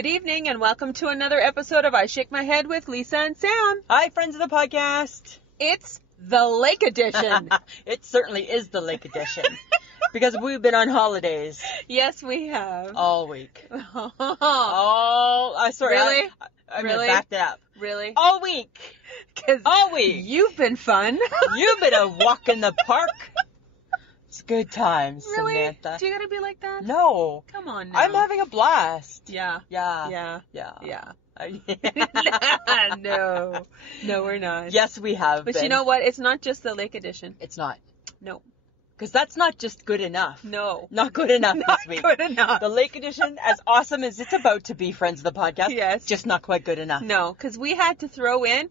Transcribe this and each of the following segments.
Good evening and welcome to another episode of I Shake My Head with Lisa and Sam. Hi, friends of the podcast. It's the Lake Edition. It certainly is the Lake Edition. Because we've been on holidays. Yes, we have. All week. Sorry. Really? I'm Really? going to back that up. Really? All week. 'Cause All week. you've been fun. You've been a walk in the park. It's good times, Really? Samantha. Do you gotta be like that? No. Come on now. I'm having a blast. Yeah. Yeah. Yeah. Yeah. No. No, we're not. Yes, we have But been. you know what? It's not just the Lake Edition. It's not. No. Because that's not just good enough. No. Not good enough Not this week. good enough. The Lake Edition, as awesome as it's about to be, friends of the podcast, Yes. just not quite good enough. No, because we had to throw in,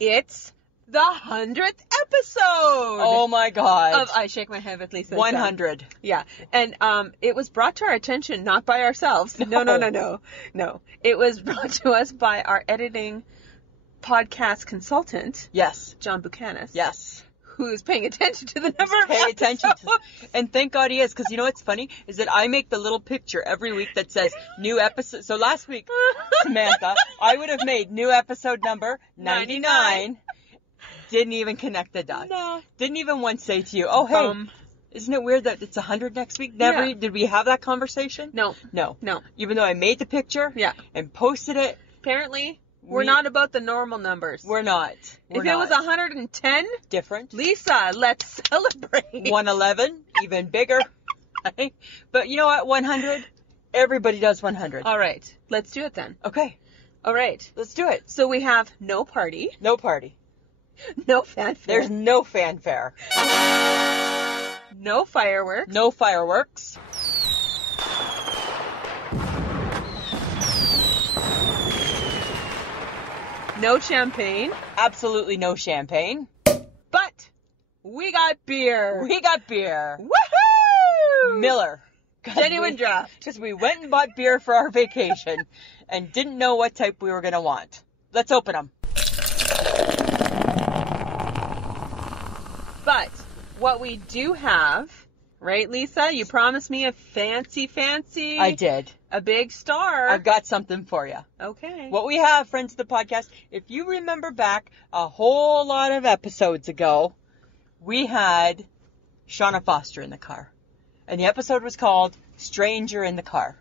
it's the 100th episode. Oh my God. Of I Shake My Head with Lisa. and Sam. 100. Yeah. And it was brought to our attention not by ourselves. No. It was brought to us by our editing podcast consultant, Yes. John Bukenas. Yes. Who's paying attention to the number of Pay attention to, episodes. and thank God he is, because you know what's funny is that I make the little picture every week that says new episode. So last week, Samantha, I would have made new episode number 99. Didn't even connect the dots. No. Didn't even once say to you, oh hey, isn't it weird that it's 100 next week? Never. Yeah. Did we have that conversation? No. No. No. Even though I made the picture. Yeah. And posted it. Apparently, we're not about the normal numbers. We're not. If it was 110, different. Lisa, let's celebrate. 111, even bigger. But you know what? 100. Everybody does 100. All right. Let's do it then. Okay. All right. Let's do it. So we have no party, No party. no fanfare, There's no fanfare. no fireworks, No fireworks. no champagne, Absolutely no champagne. but we got beer. We got beer. Woohoo! Miller. Genuine draft. Because we went and bought beer for our vacation and didn't know what type we were going to want. Let's open them. But what we do have, right, Lisa? You promised me a fancy. I did. A big star. I've got something for you. Okay. What we have, friends of the podcast, if you remember back a whole lot of episodes ago, we had Shauna Foster in the car. And the episode was called Stranger in the Car.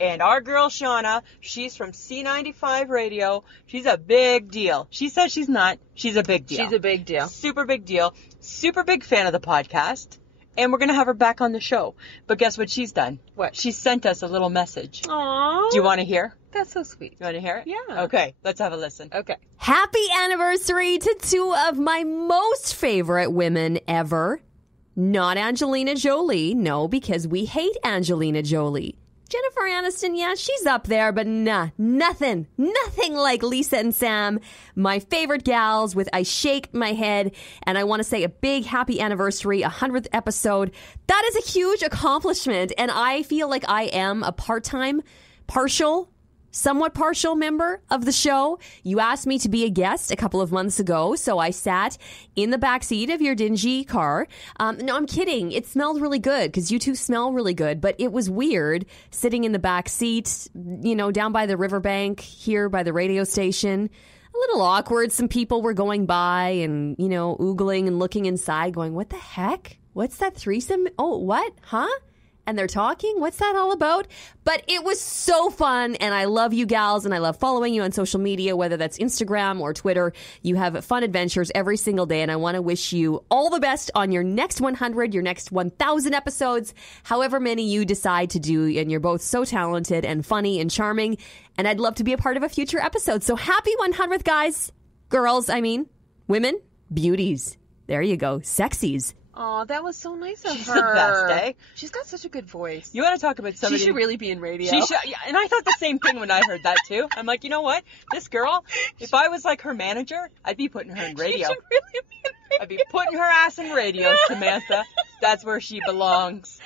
And our girl Shauna, she's from C95 Radio. She's a big deal. She says she's not. She's a big deal. She's a big deal. Super big deal. Super big fan of the podcast. And we're going to have her back on the show. But guess what she's done? What? She sent us a little message. Aww. Do you want to hear? That's so sweet. You want to hear it? Yeah. Okay, let's have a listen. Okay. Happy anniversary to two of my most favorite women ever. Not Angelina Jolie, no, because we hate Angelina Jolie. Jennifer Aniston, yeah, she's up there, but nothing like Lisa and Sam, my favorite gals with I Shake My Head, and I want to say a big happy anniversary, 100th episode. That is a huge accomplishment, and I feel like I am a somewhat partial member of the show. You asked me to be a guest a couple of months ago, so I sat in the backseat of your dingy car. No, I'm kidding. It smelled really good because you two smell really good, but it was weird sitting in the back seat, down by the riverbank here by the radio station. A little awkward. Some people were going by and, oogling and looking inside going, what the heck? What's that threesome? Oh, what? Huh? And they're talking? What's that all about? But it was so fun, and I love you gals, and I love following you on social media, whether that's Instagram or Twitter. You have fun adventures every single day, and I want to wish you all the best on your next 100, your next 1,000 episodes, however many you decide to do, and you're both so talented and funny and charming, and I'd love to be a part of a future episode. So happy 100th, guys. Girls, women, beauties. There you go. Sexies. Oh, that was so nice of her. She's the best, eh? She's got such a good voice. You want to talk about somebody... She should really be in radio. She should, yeah, and I thought the same thing when I heard that, too. I'm like, you know what? This girl, if I was like her manager, I'd be putting her in radio. She should really be in radio. I'd be putting her ass in radio, Samantha. That's where she belongs.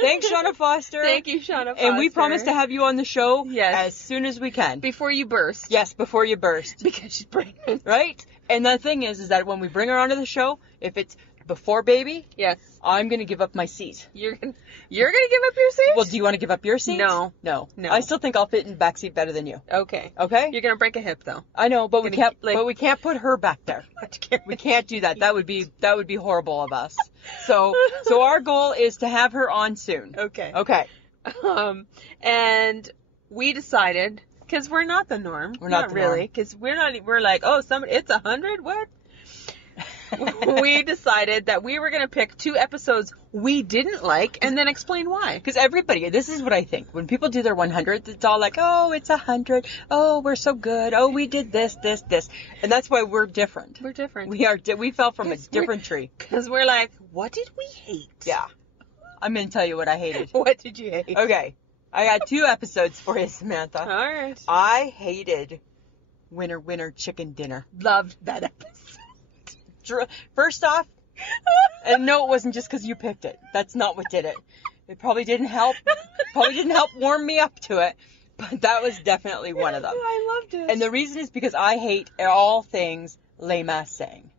Thanks, Shauna Foster. Thank you, Shauna Foster. And we promise to have you on the show Yes. as soon as we can. Before you burst. Yes, before you burst. Because she's pregnant. Right? And the thing is that when we bring her onto the show, if it's before baby, Yes. I'm going to give up my seat. You're gonna give up your seat? Well, do you want to give up your seat? No. No. No. I still think I'll fit in the back seat better than you. Okay. Okay? You're gonna break a hip though. I know, but we Gonna, can't. We can't put her back there. We can't do that. That would be horrible of us. So our goal is to have her on soon. Okay. Okay. And we decided, because we're not the norm. We're not the really, norm. because we're like, oh, it's 100. What? We decided that we were gonna pick 2 episodes we didn't like, and then explain why. Because everybody, this is what I think. When people do their 100th, it's all like, oh, it's 100. Oh, we're so good. Oh, we did this. And that's why we're different. We're different. We fell from a different tree. Because we're like, what did we hate? Yeah. I'm going to tell you what I hated. What did you hate? Okay. I got 2 episodes for you, Samantha. All right. I hated Winner Chicken Dinner. Loved that episode. First off, and no, it wasn't just because you picked it. That's not what did it. It probably didn't help. Warm me up to it. But that was definitely one of them. I loved it. And the reason is because I hate all things lame-ass saying.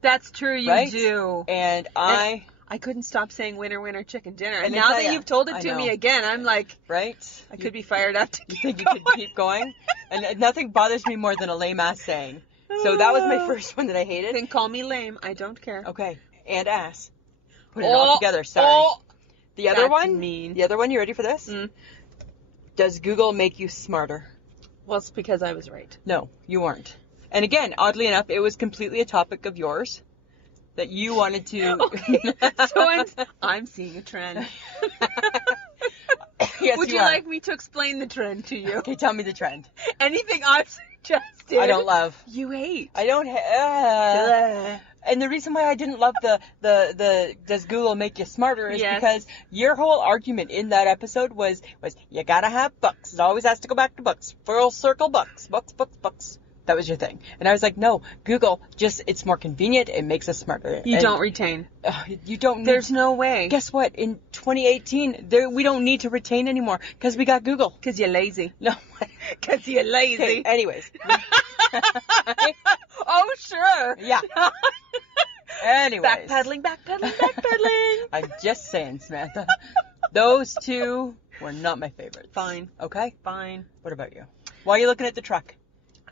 That's true, you right? do. And I couldn't stop saying winner, chicken dinner. And And now that you've told it to me again, I'm like, right? I could be fired up to You keep think you could keep going? And nothing bothers me more than a lame-ass saying. So that was my first one that I hated. Then call me lame. I don't care. Okay. And ass. Put it all together. Sorry. The other that's one? mean. The other one, you ready for this? Mm. Does Google make you smarter? Well, it's because I was right. No, you weren't. And again, oddly enough, it was completely a topic of yours that you wanted to... Okay. So I'm seeing a trend. Yes, Would you are. like me to explain the trend to you? Okay, tell me the trend. Anything I've suggested, I don't love. you hate. I don't... And the reason why I didn't love the does Google make you smarter is Yes. because your whole argument in that episode was you gotta have books. It always has to go back to books. Full circle books. Books. That was your thing. And I was like, no, Google, it's more convenient. It makes us smarter. You don't retain. You don't need There's no way. Guess what? In 2018, we don't need to retain anymore because we got Google. Because you're lazy. No. Because you're lazy. Okay, anyways. Oh, sure. Yeah. Anyways. Backpedaling. I'm just saying, Samantha. Those 2 were not my favorites. Fine. Okay? Fine. What about you? Why are you looking at the truck?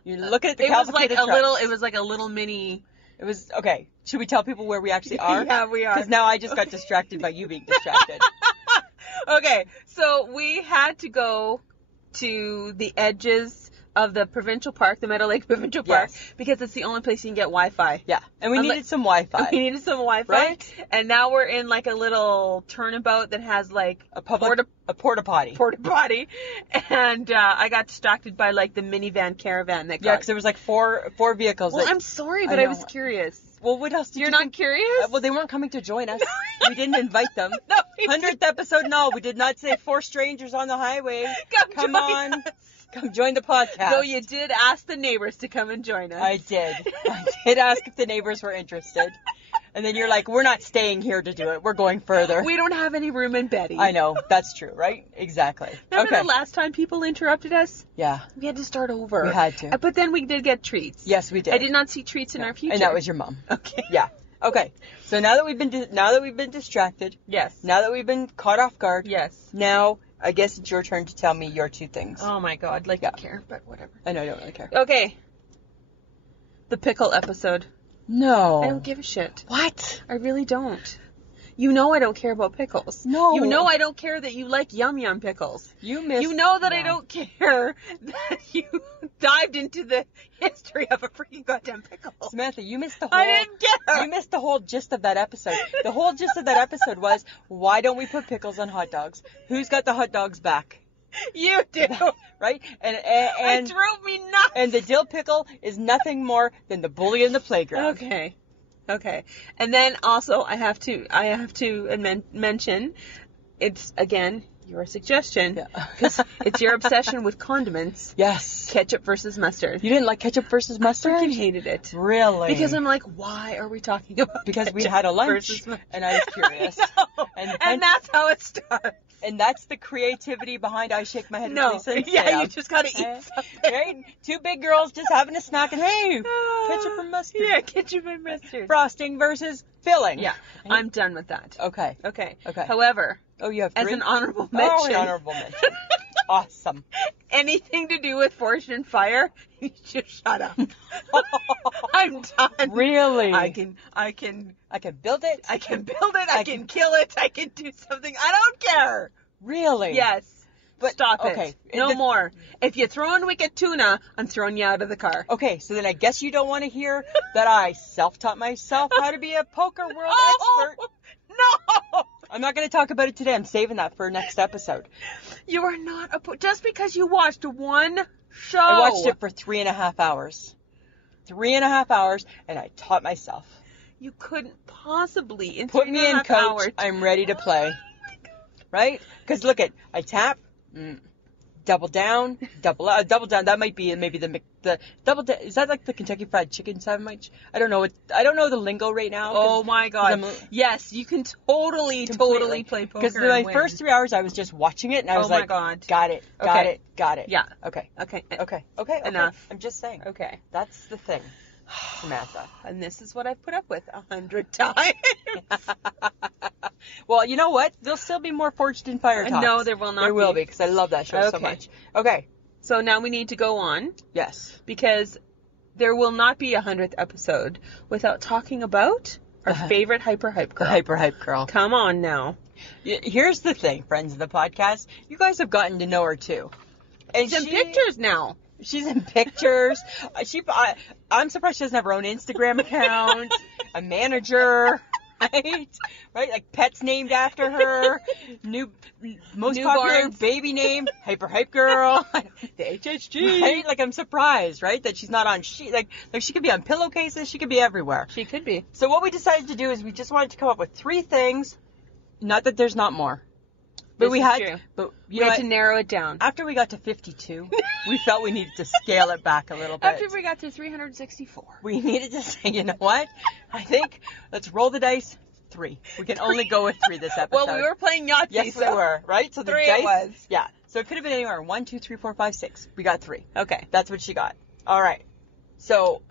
You're looking at the It was like complicated trucks. It was like a little mini. It was, okay. Should we tell people where we actually are? Yeah, we are. Because now I just got distracted by you being distracted. Okay, so we had to go to the edges of the provincial park, the Meadow Lake Provincial Park, Yes. because it's the only place you can get Wi-Fi. Yeah. And we I'm needed like- some Wi-Fi. We needed some Wi-Fi, Right? And now we're in like a little turnabout that has like A porta potty. porta potty, and I got distracted by like the minivan caravan that got. Yeah, because there was like four vehicles. Well, that, I'm sorry, I but I know. was curious. Well, what else did You're you not think? curious? Well, they weren't coming to join us. We didn't invite them. No, we 100th episode, no. We did not say 4 strangers on the highway. Come join on. us. Come join the podcast. No, you did ask the neighbors to come and join us. I did. I did ask if the neighbors were interested. And then you're like, we're not staying here to do it. We're going further. We don't have any room in Betty. I know. That's true, right? Exactly. Remember Okay. the last time people interrupted us? Yeah. We had to start over. We had to. But then we did get treats. Yes, we did. I did not see treats in our future. And that was your mom. Okay. Yeah. Okay. So now that we've been distracted, Yes. now that we've been caught off guard, Yes. now I guess it's your turn to tell me your 2 things. Oh my God, like Yeah. I care, but whatever. I know, I don't really care. Okay. The pickle episode. No. I don't give a shit. What? I really don't. You know I don't care about pickles. No. You know I don't care that you like yum pickles. You missed. You know that I No. don't care that you dived into the history of a freaking goddamn pickle. Samantha, you missed the whole. I didn't care. You missed the whole gist of that episode. The whole gist of that episode was, why don't we put pickles on hot dogs? Who's got the hot dogs back? You do. Right? It drove me nuts. And the dill pickle is nothing more than the bully in the playground. Okay. And then also I have to mention, it's again your suggestion, Yeah. because it's your obsession with condiments. Yes. Ketchup versus mustard. You didn't like ketchup versus mustard? I freaking hated it. Really? Because I'm like, why are we talking about Because we ketchup had a lunch versus mustard? and I was curious. I know. And And that's how it starts. And that's the creativity behind I Shake My Head with No. Lisa and Yeah, Sam. you just gotta eat something. Right? Two big girls just having a snack and hey, ketchup and mustard. Yeah, ketchup and mustard. Frosting versus filling. Yeah, I'm done with that. Okay. Okay. Okay. However, Oh, you have as three? an honorable mention. Oh, an honorable mention. Awesome. Anything to do with forged and fire, you just shut up. I'm done. Really? I can I can build it. build it, I can kill it, I can do something. I don't care. Really? Yes. But Stop okay. it. No more. If you throw in wicked tuna, I'm throwing you out of the car. Okay, so then I guess you don't want to hear that I self-taught myself how to be a poker world expert. No! I'm not going to talk about it today. I'm saving that for next episode. You are not just because you watched one show. I watched it for 3.5 hours. 3.5 hours, and I taught myself. You couldn't possibly in Put me in, 3.5 coach. hours. I'm ready to play. Right? Because look I tap, double down, double down. That might be maybe the double down. Is that like the Kentucky Fried Chicken sandwich? I don't know. I don't know the lingo right now. Oh my God! Yes, you can totally play poker. Because my first 3 hours, I was just watching it, and I was my like, God. got it. Yeah. Okay. Okay. Okay. Enough. I'm just saying. Okay. That's the thing, Samantha. And this is what I've put up with 100 times. Well, you know what? There'll still be more Forged in Fire talks. No, there will not. There will be, because I love that show so Okay. much. Okay. So now we need to go on Yes. because there will not be a 100th episode without talking about our favorite hyper hype girl. The hyper hype girl. Come on now. Here's the thing, friends of the podcast. You guys have gotten to know her too. And Some pictures now. She's in pictures. I'm surprised she doesn't have her own Instagram account, a manager, right? Right? Like pets named after her. Most popular Newborns. baby name, Hyper Hype Girl. The HHG. Right? Like I'm surprised, right? That she's not on like she could be on pillowcases, she could be everywhere. She could be. So what we decided to do is we just wanted to come up with 3 things. Not that there's not more. But This we is had true. but We you know had what? to narrow it down. After we got to 52, we felt we needed to scale it back a little bit. After we got to 364. We needed to say, you know what? I think let's roll the dice. 3. We can only go with 3 this episode. Well, we were playing Yahtzee. Yes, so we were. Right? So the 3 dice. it was. Yeah. So it could have been anywhere. 1, 2, 3, 4, 5, 6. We got 3. Okay. That's what she got. All right. So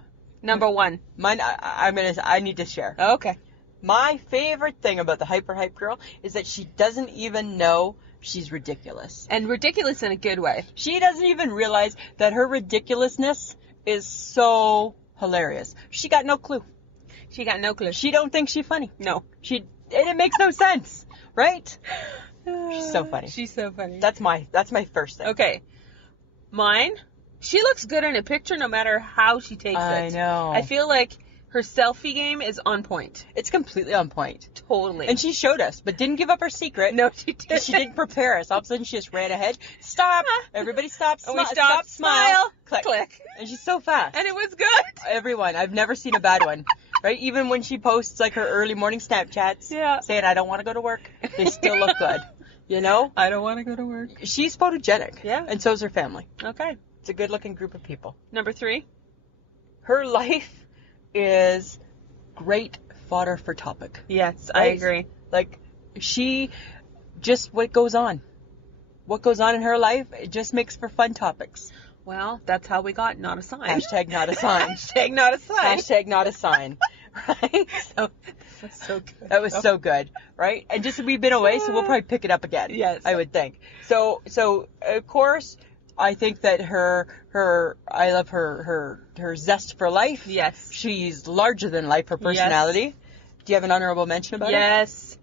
Number 1. mine. I need to share. Okay. My favorite thing about the Hyper Hype Girl is that she doesn't even know she's ridiculous. And ridiculous in a good way. She doesn't even realize that her ridiculousness is so hilarious. She got no clue. She got no clue. She don't think she's funny. No. And it makes no sense, right? She's so funny. She's so funny. That's my first thing. Okay. Mine, she looks good in a picture no matter how she takes it. I know. I feel like her selfie game is on point. It's completely on point. Totally. And she showed us, but didn't give up her secret. No, she didn't. She didn't prepare us. All of a sudden, she just ran ahead. Stop! Everybody stop! And we Stop! stopped, Smile! click. And she's so fast. And it was good. Everyone, I've never seen a bad one. Right? Even when she posts like her early morning Snapchats, Yeah. saying I don't want to go to work, they still look good. You know? I don't want to go to work. She's photogenic. Yeah. And so's her family. Okay. It's a good-looking group of people. Number 3. Her life is great fodder for topic. Yes, I Right? agree. Like, she just what goes on. What goes on in her life, it just makes for fun topics. Well, that's how we got not a sign. Hashtag not a sign. Hashtag not a sign. Hashtag not a sign. Right? So, that's so good. That was so good, right? And just we've been away, so we'll probably pick it up again. Yes. I would think. So of course, I think that I love her zest for life. Yes. She's larger than life, her personality. Do you have an honorable mention about her? Yes.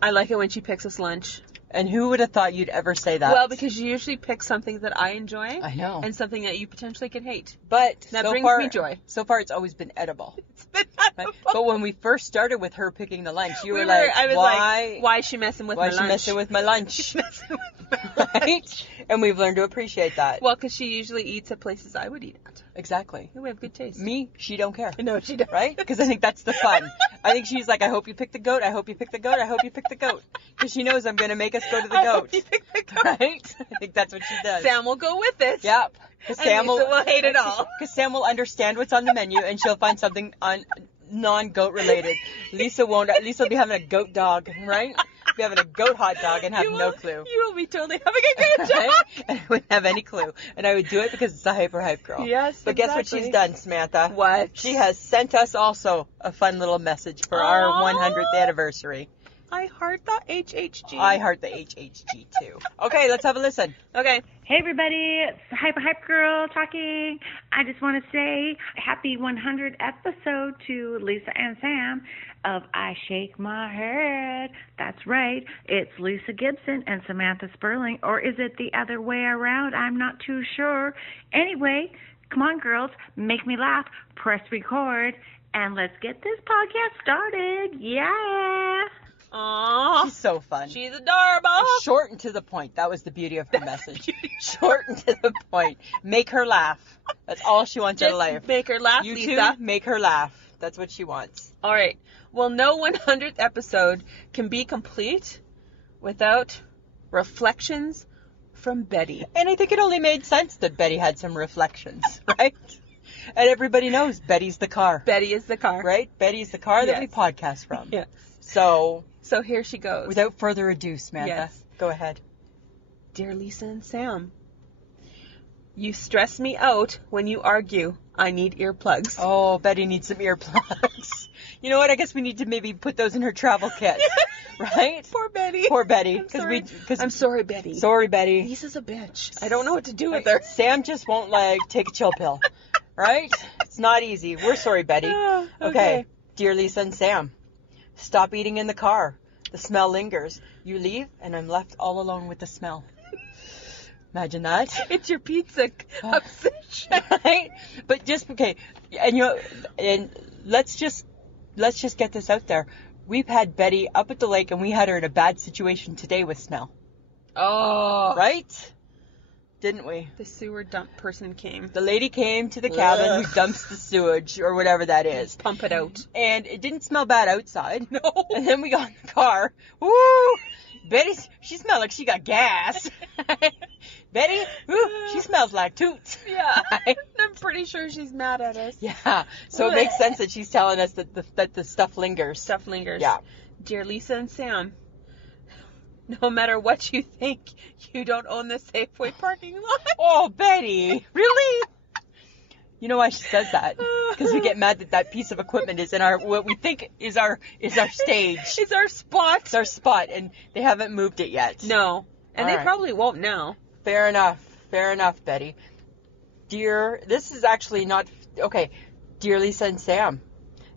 I like it when she picks us lunch. And who would have thought you'd ever say that? Well, because you usually pick something that I enjoy. I know. And something that you potentially could hate. But That so brings far, me joy. So far, it's always been edible. It's been Right? But when we first started with her picking the lunch, you were I like, was why? like, why is she messing with Why my is she lunch? messing with my lunch? She's messing with my lunch. Right? And we've learned to appreciate that. Well, because she usually eats at places I would eat at. Exactly. We have good taste. Me, she don't care. No, she doesn't. Right? Because I think that's the fun. I think she's like, I hope you pick the goat. I hope you pick the goat. I hope you pick the goat. Because she knows I'm going to make us go to the I goat. hope you pick the goat. Right? I think that's what she does. Sam will go with it. Yep. Because And Sam Lisa will hate it all. Because Sam will understand what's on the menu and she'll find something on non-goat related. Lisa won't. Lisa will be having a goat dog, right? be having a goat hot dog and have You no will- clue. You will be totally having a good time. Right? And I wouldn't have any clue. And I would do it because it's a hype girl. Yes, But guess what exactly. she's done, Samantha? What? She has sent us also a fun little message for our Aw. 100th anniversary. I heart the HHG. I heart the HHG too. Okay, let's have a listen. Okay. Hey everybody, it's Hype Girl talking. I just want to say happy 100th episode to Lisa and Sam of I Shake My Head. That's right, it's Lisa Gibson and Samantha Sperling, or is it the other way around? I'm not too sure. Anyway, come on girls, make me laugh, press record, and let's get this podcast started. Yeah! Aww. She's so fun. She's adorable. Short and to the point. That was the beauty of her message. Short and to the point. Make her laugh. That's all she wants out of life. Just make her laugh, You Lisa. two, make her laugh. That's what she wants. All right. Well, no 100th episode can be complete without reflections from Betty. And I think it only made sense that Betty had some reflections, right? And everybody knows Betty's the car, Betty is the car. right? Betty's the car that we Yes. podcast from. Yes. So, here she goes. without further ado, Samantha, Yes. go ahead. Dear Lisa and Sam, you stress me out when you argue. I need earplugs. Oh, Betty needs some earplugs. You know what? I guess we need to maybe put those in her travel kit, right? Poor Betty. Poor Betty. I'm sorry. Because I'm sorry, Betty. sorry, Betty. Lisa's a bitch. I don't know what to do with her. Sam just won't take a chill pill, right? It's not easy. We're sorry, Betty. Ah, Okay, dear Lisa and Sam, stop eating in the car. The smell lingers. You leave, and I'm left all alone with the smell. Imagine that. It's your pizza obsession. Right? But just okay, and let's just get this out there. We've had Betty up at the lake, and we had her in a bad situation today with smell. Oh. Right? Didn't we? The sewer dump person came. The lady came to the cabin Ugh. who dumps the sewage or whatever that is. Pump it out. And it didn't smell bad outside. No. And then we got in the car. Woo! She smelled like she got gas. Betty, woo, she smells like toots. Yeah. Right? I'm pretty sure she's mad at us. Yeah. So it makes sense that she's telling us that the stuff lingers. Stuff lingers. Yeah. Dear Lisa and Sam, no matter what you think, you don't own the Safeway parking lot. Oh, Betty. Really? You know why she says that? Because we get mad that piece of equipment is in what we think is our stage. It's our spot. It's our spot, and they haven't moved it yet. No. And All they right. probably won't now. Fair enough, Betty. Dear, this is actually not, okay. Dear Lisa and Sam,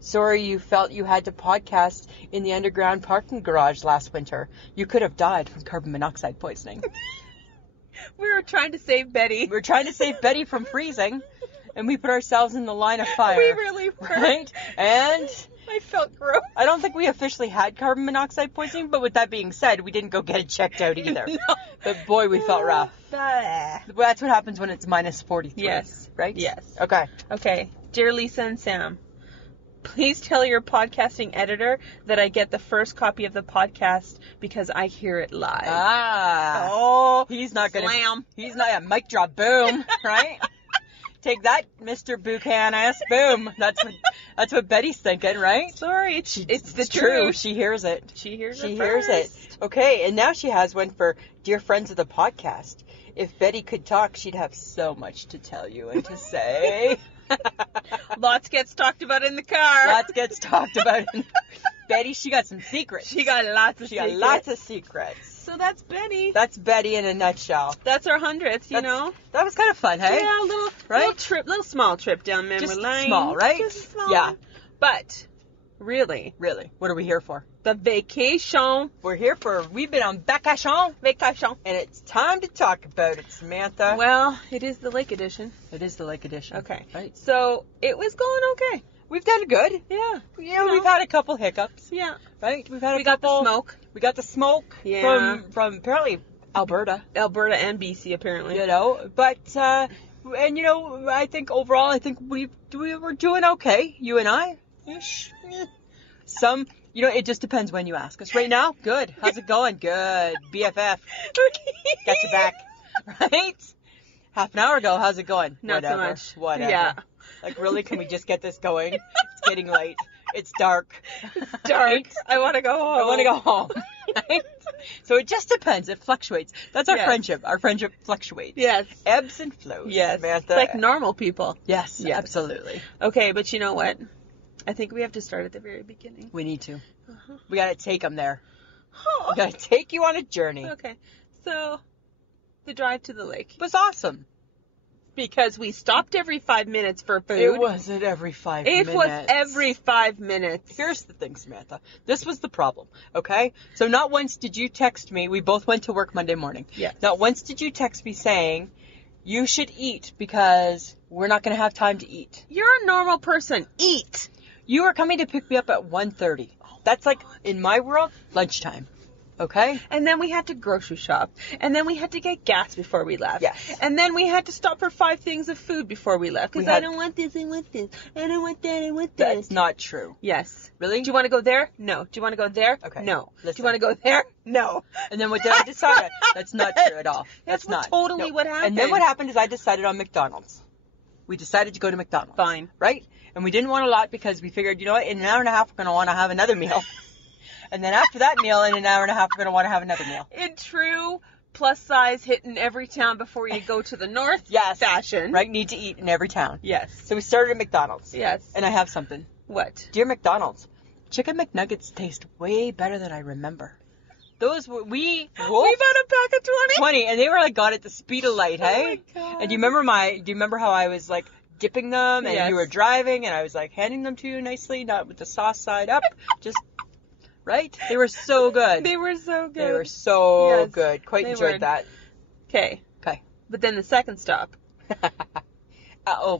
sorry you felt you had to podcast in the underground parking garage last winter. You could have died from carbon monoxide poisoning. We were trying to save Betty. We're trying to save Betty from freezing, and we put ourselves in the line of fire. We really were. Right? And I felt gross. I don't think we officially had carbon monoxide poisoning, but with that being said, we didn't go get it checked out either. No. But boy, we felt rough. That's what happens when it's minus 43. Yes. Right? Yes. Okay. Okay. Dear Lisa and Sam, please tell your podcasting editor that I get the first copy of the podcast because I hear it live. Ah. Oh, He's not gonna. slam. He's not a mic drop. Boom. Right? Take that, Mr. Bukenas. Boom. That's what Betty's thinking, right? Sorry, it's the It's true. truth. She hears it. She hears She it hears it. first. Okay, and now she has one for dear friends of the podcast. If Betty could talk, she'd have so much to tell you and to say. Lots gets talked about in the car. Lots gets talked about. Betty, she got some secrets. She got lots of She got secrets. lots of secrets. So that's Betty. That's Betty in a nutshell. That's our 100th, you know? That was kind of fun, hey? Yeah, Right? little small trip down memory Just lane. small, right? Just small. Yeah. But, really, Really, what are we here for? the vacation. We've been on vacation, Vacation. and it's time to talk about it, Samantha. Well, it is the lake edition. It is the lake edition. Okay. Right. So, it was going okay. We've done good. Yeah. We've had a couple hiccups, Yeah. right? We've had We got the smoke. We got the smoke Yeah. from apparently Alberta, Alberta and BC, apparently. you know. But and you know, I think overall, we were doing okay. You and I. Ish. Some, you know, it just depends when you ask us. Right now, good. How's it going? Good. BFF. Got your back. Right? Half an hour ago, how's it going? Not so Whatever. much. Whatever. Yeah. Like, really, can we just get this going? It's getting late. It's dark. Dark. I want to go home. I want to go home. Right? So it just depends. It fluctuates. That's our Yes. friendship. Our friendship fluctuates. Yes. Ebbs and flows. Yes. Samantha. Like normal people. Yes, Yes. absolutely. Okay, but you know what? I think we have to start at the very beginning. We need to. Uh-huh. We got to take them there. We got to take you on a journey. Okay. So, the drive to the lake. It was awesome. Because we stopped every 5 minutes for food. It wasn't every 5 minutes. It was every 5 minutes. Here's the thing, Samantha. This was the problem, okay? So not once did you text me. We both went to work Monday morning. Yes. Not once did you text me saying, you should eat because we're not going to have time to eat. You're a normal person. Eat. You were coming to pick me up at 1:30. That's like, in my world, lunchtime. Okay? And then we had to grocery shop. And then we had to get gas before we left. Yes. And then we had to stop for 5 things of food before we left. Because We I had- don't want this, I want this. I don't want that, I want this. That's not true. Yes. Really? Do you want to go there? No. Do you want to go there? Okay. No. Do Listen. you want to go there? No. And then what did I decide? That's not true at all. That's not. totally what happened. And then what happened is I decided on McDonald's. We decided to go to McDonald's. Fine. Right? And we didn't want a lot because we figured, you know what, in an hour and a half, we're going to want to have another meal. And then after that meal, in an hour and a half, we're going to want to have another meal. In true plus size hit in every town before you go to the north Yes. fashion. Right? Need to eat in every town. Yes. So we started at McDonald's. Yes. And I have something. What? Dear McDonald's, Chicken McNuggets taste way better than I remember. Those were, we We bought a pack of 20. 20, and they were like got at the speed of light, hey? my God. And do you remember how I was like dipping them and Yes. you were driving and I was like handing them to you nicely, not with the sauce side up, just right? They were so good. They were so good. They were so Yes, good. Quite they enjoyed were. that. Okay. Okay. But then the second stop.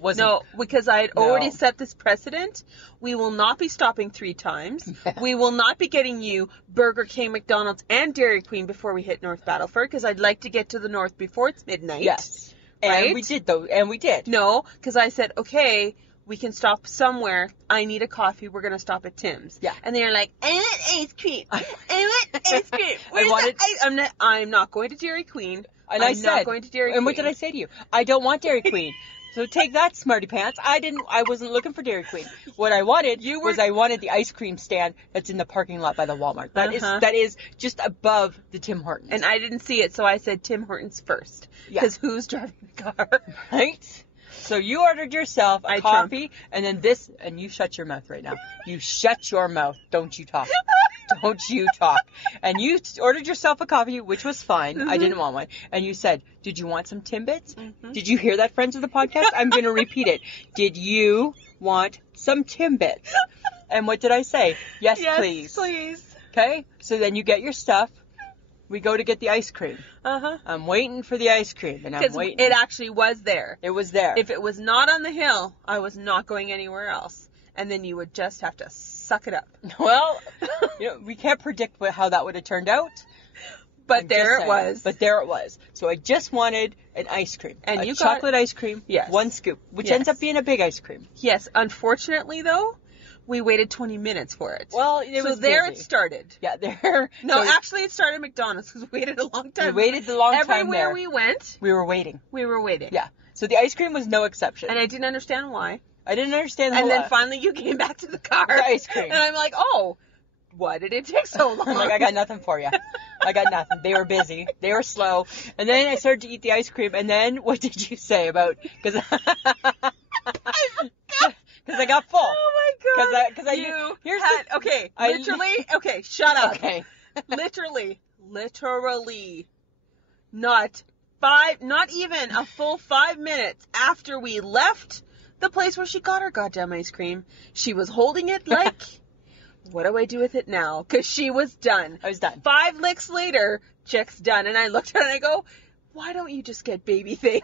Was No, because I had No. already set this precedent. We will not be stopping 3 times. We will not be getting you Burger King, McDonald's, and Dairy Queen before we hit North Battleford, because I'd like to get to the north before it's midnight. Yes. And Right? we did though, and we did. No, because I said, okay, we can stop somewhere. I need a coffee. We're going to stop at Tim's. Yeah. And they're like, I want ice cream. I want ice cream. Where's wanted- the ice? I'm not going to Dairy Queen. And I'm I said, not going to Dairy Queen. and what did I say to you? I don't want Dairy Queen. So take that, smarty pants. I wasn't looking for Dairy Queen. What I wanted was I wanted the ice cream stand that's in the parking lot by the Walmart. That is just above the Tim Hortons. And I didn't see it, so I said Tim Hortons first. Yeah. Because who's driving the car? Right? So you ordered yourself a I coffee, and then this, and you shut your mouth right now. You shut your mouth. Don't you talk. Don't you talk. And you ordered yourself a coffee, which was fine. I didn't want one. And you said, did you want some Timbits? Did you hear that, friends of the podcast? I'm going to repeat it. Did you want some Timbits? And what did I say? Yes, please. please. Okay? So then you get your stuff. We go to get the ice cream. Uh-huh. I'm waiting for the ice cream, and I'm Because waiting. it actually was there. It was there. If it was not on the hill, I was not going anywhere else. And then you would just have to suck it up. Well, we can't predict how that would have turned out. But I'm there just it saying. was. But there it was. So I just wanted an ice cream. And a you got- chocolate ice cream. Yes. 1 scoop, which Yes. ends up being a big ice cream. Yes, unfortunately, though, we waited 20 minutes for it. Well, it so was there busy. it started. Yeah, there. No, so actually, it started at McDonald's because we waited a long time. we waited a long time Everywhere there. we went, We were waiting. we were waiting. Yeah. So the ice cream was no exception. And I didn't understand why. I didn't understand the And whole then finally you came back to the car. The ice cream. And I'm like, oh, why did it take so long? I'm like, I got nothing for you. I got nothing. They were busy. They were slow. And then I started to eat the ice cream. And then what did you say about? Because I got full. Oh my god. Because I you here's had, the, okay, I- literally, okay, shut up. Okay. literally, not even a full 5 minutes after we left the place where she got her goddamn ice cream, she was holding it like, what do I do with it now? Because she was done. I was done. 5 licks later, chick's done. And I looked at her and I go, why don't you just get baby things?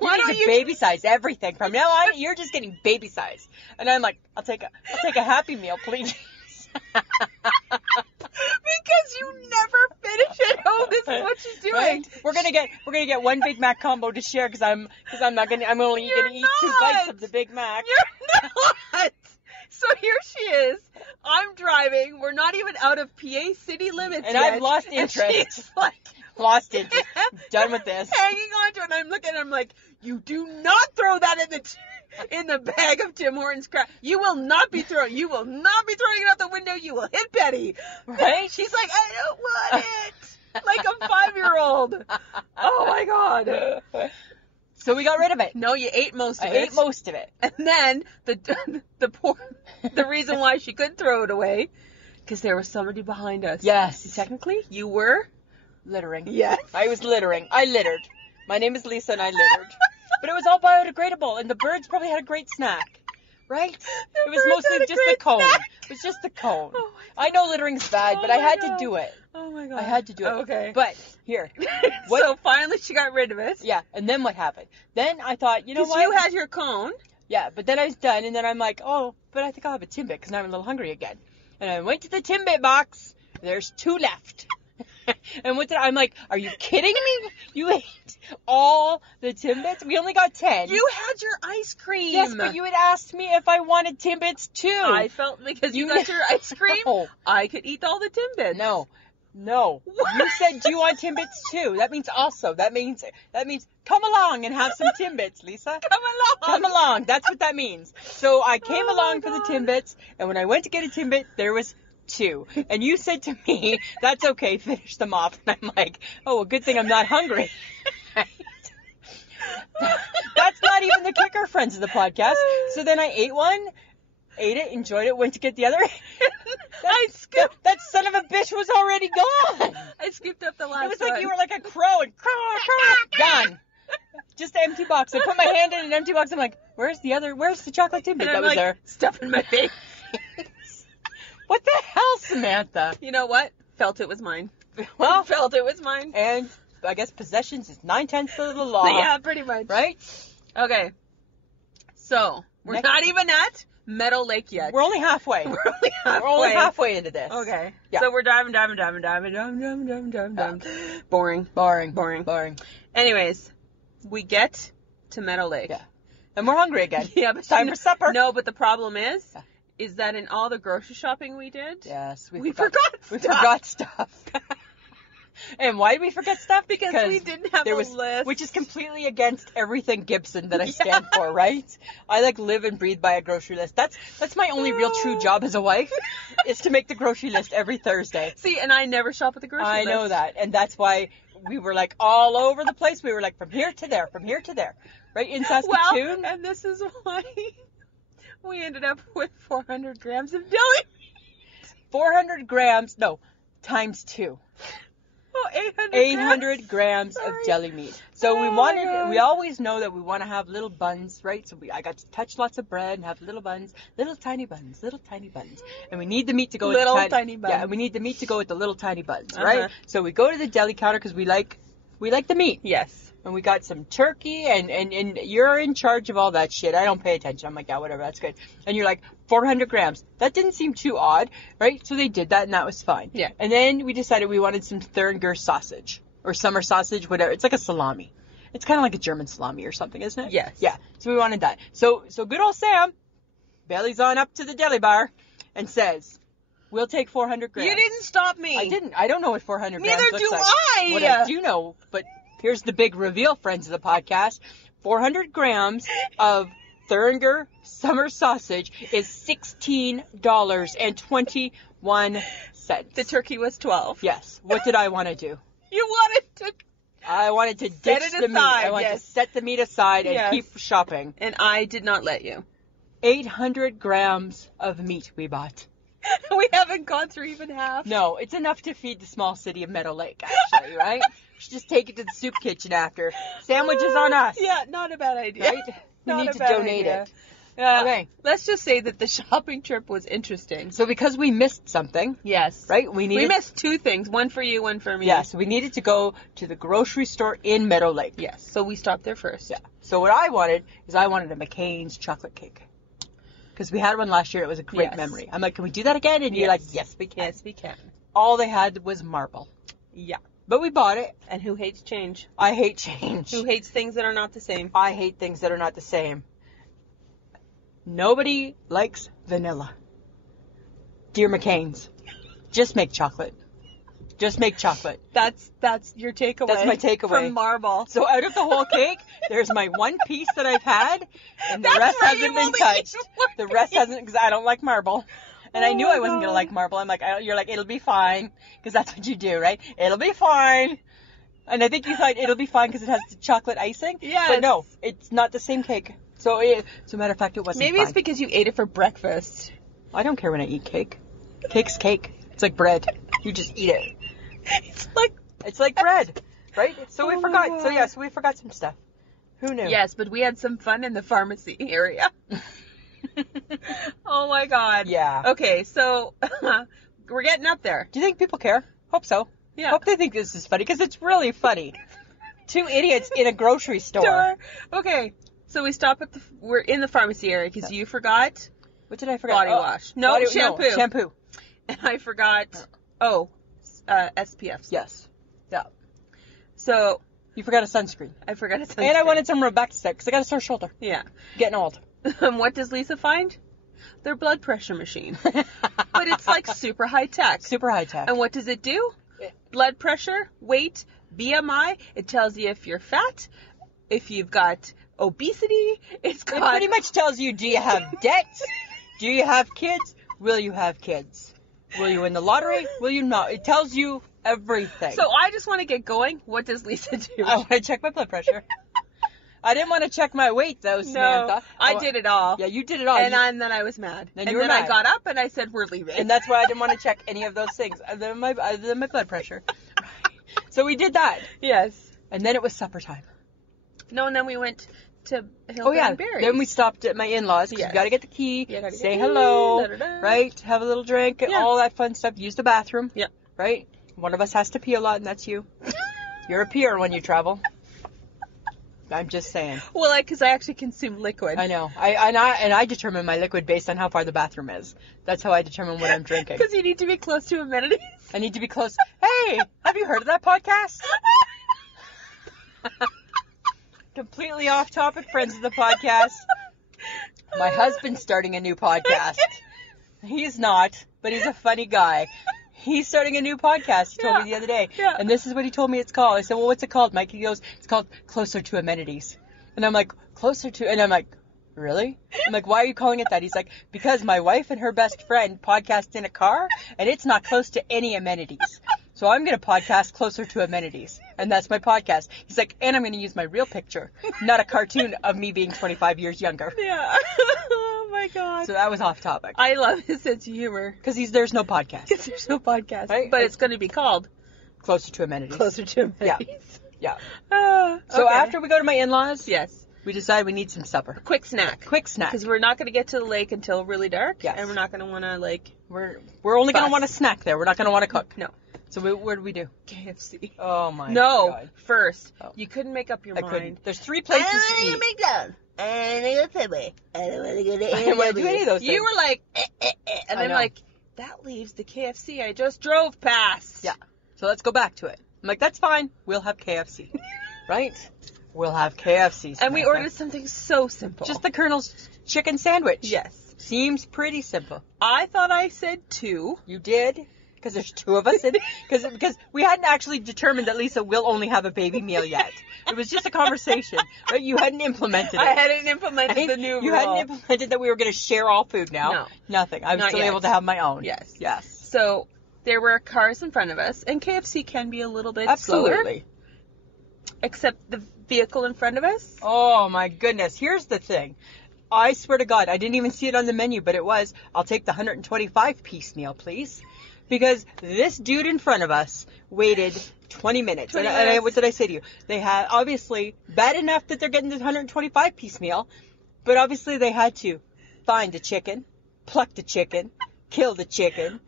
Why don't you baby size everything from now on? You're just getting baby size. And I'm like, I'll take a Happy Meal, please. Because you never finish it. Oh, this is what she's doing. Right? We're gonna get 1 Big Mac combo to share because I'm only You're gonna eat 2 not. bites of the Big Mac. You're not. So here she is. I'm driving. We're not even out of PA city limits And yet. I've lost And interest. she's like Lost interest. Done with this. hanging on to it. And I'm looking. I'm like, you do not throw that in the in the bag of Tim Hortons crap. You will not be throwing it out the window. You will hit Betty. Right? She's like, I don't want it. Like a 5-year-old. Oh my God. So we got rid of it. No, you ate most of I it. ate most of it. And then the reason why she couldn't throw it away, because there was somebody behind us. Yes. Technically, you were Littering. Yes. I was littering. I littered. My name is Lisa and I littered. But it was all biodegradable and the birds probably had a great snack. Right? It was birds mostly had a just the great cone. snack. It was just the cone. Oh I know littering's bad, but Oh I my had God. to do it. Oh my God. I had to do it. Okay. But here. So finally she got rid of it. Yeah, and then what happened? Then I thought, you know Because what? you had your cone. Yeah, but then I was done, and then I'm like, oh, but I think I'll have a Timbit because now I'm a little hungry again. And I went to the Timbit box. There's 2 left. And I'm like, are you kidding me? You ate all the Timbits? We only got 10. You had your ice cream. Yes, but you had asked me if I wanted Timbits too. I felt because you got your ice cream, No. I could eat all the Timbits. No. What? You said, do you want Timbits too? That means also. That means come along and have some Timbits, Lisa. Come along. That's what that means. So I came Oh along my for the God. Timbits, and when I went to get a Timbit, there was 2. And you said to me, that's okay, finish them off. And I'm like, oh, well, good thing I'm not hungry. That's not even the kicker, friends of the podcast. So then I ate it, enjoyed it, went to get the other. That son of a bitch was already gone. I scooped up the last It was like one. you were like a crow and gone. Just an empty box. I put my hand in an empty box. I'm like, where's the chocolate Timbit and that I'm was like, there? stuff in my face. What the hell, Samantha? You know what? Felt it was mine. Well, Felt it was mine. and I guess possessions is 9/10 of the law. Yeah, pretty much. Right? Okay. So, we're Next- not even at Meadow Lake yet. We're only halfway. We're only halfway. We're only halfway into this. Okay. Yeah. So we're driving. Boring. Boring. Anyways, we get to Meadow Lake. Yeah. And we're hungry again. Yeah, but It's time for supper. No, but the problem is Yeah. that in all the grocery shopping we did, Yes, we forgot stuff. forgot stuff. And why did we forget stuff? Because we didn't have there a was, list. which is completely against everything Gibson that I stand for, right? I like live and breathe by a grocery list. That's my only real true job as a wife, is to make the grocery list every Thursday. See, and I never shop at the grocery I list. know that, and that's why we were like all over the place. We were like from here to there, right in Saskatoon. Well, and this is why we ended up with 400 grams of deli. 400 grams, no, times 2. Oh, 800 800 grams of Sorry. deli meat. So Oh we my God. we always know that we want to have little buns, right? So I got to touch lots of bread and have little buns, little tiny buns. And we need the meat to go Little with the tiny buns. Yeah, and we need the meat to go with the little tiny buns, Uh-huh. right? So we go to the deli counter because we like the meat. Yes. And we got some turkey, and you're in charge of all that shit. I don't pay attention. I'm like, yeah, whatever, that's good. And you're like, 400 grams. That didn't seem too odd, right? So they did that, and that was fine. Yeah. And then we decided we wanted some Thuringer sausage, or summer sausage, whatever. It's like a salami. It's kind of like a German salami or something, isn't it? Yes. Yeah. So we wanted that. So good old Sam bellies on up to the deli bar and says, we'll take 400 grams. You didn't stop me. I didn't. I don't know what 400 grams Neither looks do like. I. What I do know, but here's the big reveal, friends of the podcast. 400 grams of Thuringer summer sausage is $16.21. The turkey was 12. Yes. What did I want to do? You wanted to, I wanted to Set ditch it the meat. I aside, wanted yes. to set the meat aside and Yes. keep shopping. and I did not let you. 800 grams of meat we bought. We haven't gone through even half. No, it's enough to feed the small city of Meadow Lake, actually, right? We should just take it to the soup kitchen after. Sandwiches on us. Yeah, not a bad idea. Right? We Not need a to bad donate idea. it. Okay. Let's just say that the shopping trip was interesting. So because we missed something, Yes. right? We We missed 2 things. One for you, one for me. Yeah, so we needed to go to the grocery store in Meadow Lake. Yes. So we stopped there first. Yeah. So what I wanted a McCain's chocolate cake. Because we had one last year. It was a great Yes. memory. I'm like, can we do that again? And you're Yes. like, yes, we can. Yes, we can. All they had was marble. Yeah. But we bought it. And who hates change? I hate change. Who hates things that are not the same? I hate things that are not the same. Nobody likes vanilla. Dear McCain's, just make chocolate. Just make chocolate. That's your takeaway. That's my takeaway. From Marble. So out of the whole cake, there's my one piece that I've had, and the That's rest right, hasn't you've been only touched. eaten one The rest hasn't, because I don't like marble. And I knew my I wasn't going to God. like marble. I'm like, you're like, it'll be fine, because that's what you do, right? It'll be fine. And I think you thought it'll be fine because it has the chocolate icing. Yes. But no, it's not the same cake. So, as a matter of fact, it wasn't Maybe fine. it's because you ate it for breakfast. I don't care when I eat cake. Cake's cake. It's like bread. You just eat it. It's like bread, right? So we Oh my forgot. God. So we forgot some stuff. Who knew? Yes, but we had some fun in the pharmacy area. Oh my God. Yeah. Okay, so we're getting up there. Do you think people care? Hope so. Yeah. Hope they think this is funny, because it's really funny. Two idiots in a grocery store. Okay, so we stop at we're in the pharmacy area because you forgot What did I forget? body wash. No, shampoo. Shampoo. And I forgot, SPFs. Yes. Yeah. So You forgot a sunscreen. I forgot a sunscreen. And I wanted some Rebecca because I got a sore shoulder. Yeah. Getting old. What does Lisa find? Their blood pressure machine. But it's like super high tech. Super high tech. And what does it do? Blood pressure, weight, BMI. It tells you if you're fat, if you've got obesity. It pretty much tells you, do you have debts? Do you have kids? Will you have kids? Will you win the lottery? Will you not? It tells you everything. So I just want to get going. What does Lisa do? I want to check my blood pressure. I didn't want to check my weight, though, No, Samantha. I did it all. Yeah, you did it all. And then I was mad. Then and you were then mad. I got up and I said, we're leaving. And that's why I didn't want to check any of those things, other than my blood pressure. So we did that. Yes. And then it was supper time. No, and then we went to Hill Oh, yeah. Berries. Then we stopped at my in-laws, because Yes. you got to get the key, You gotta say get the key, hello, da-da-da. right? Have a little drink, Yeah. all that fun stuff. Use the bathroom. Yeah. Right? One of us has to pee a lot, and that's you. You're a peer when you travel. I'm just saying. Well, because I actually consume liquid. I know. I determine my liquid based on how far the bathroom is. That's how I determine what I'm drinking. Because you need to be close to amenities. I need to be close. Hey, have you heard of that podcast? Completely off topic, friends of the podcast. My husband's starting a new podcast. He's not, but he's a funny guy. He's starting a new podcast, he told me the other day. Yeah. And this is what he told me it's called. I said, well, what's it called, Mike? He goes, it's called Closer to Amenities. And I'm like, closer to, and I'm like, really? I'm like, why are you calling it that? He's like, because my wife and her best friend podcast in a car, and it's not close to any amenities. So I'm going to podcast Closer to Amenities. And that's my podcast. He's like, and I'm going to use my real picture, not a cartoon of me being 25 years younger. Yeah. Oh my God. So that was off topic. I love his sense of humor. Because there's no podcast. Because there's no podcast. Right? But it's going to be called Closer to Amenities. Closer to Amenities. Yeah. So So after we go to my in-laws, Yes. we decide we need some supper. Quick snack. Quick snack. Because we're not going to get to the lake until really dark. Yes. And we're not going to want to, We're only going Fuss. to want to snack there. We're not going to want to cook. No. So where do we do? KFC. Oh my No. God. First. Oh. You couldn't make up your I mind. couldn't. There's 3 places to eat. McDonald's. And I go Subway. I don't want to go to I didn't want to do any of those things. You were like, And I I'm know. like, that leaves the KFC I just drove past. Yeah. So let's go back to it. I'm like, that's fine. We'll have KFC. Right? We'll have KFC. And we Samantha. ordered something so simple. just the Colonel's chicken sandwich. Yes. Seems pretty simple. I thought I said 2. You did? Because there's 2 of us. Because we hadn't actually determined that Lisa will only have a baby meal yet. It was just a conversation. Right? You hadn't implemented it. I hadn't implemented the new You rule. hadn't implemented that we were going to share all food now. No. Nothing. I was Not still yet. able to have my own. Yes. Yes. So there were cars in front of us, and KFC can be a little bit slower, Absolutely. except the vehicle in front of us. Oh my goodness. Here's the thing. I swear to God, I didn't even see it on the menu, but it was, I'll take the 125 piece meal, please. Because this dude in front of us waited 20 minutes. 20 And minutes. what did I say to you? They had, obviously, bad enough that they're getting the 125 piece meal, but obviously they had to find the chicken, pluck the chicken, kill the chicken,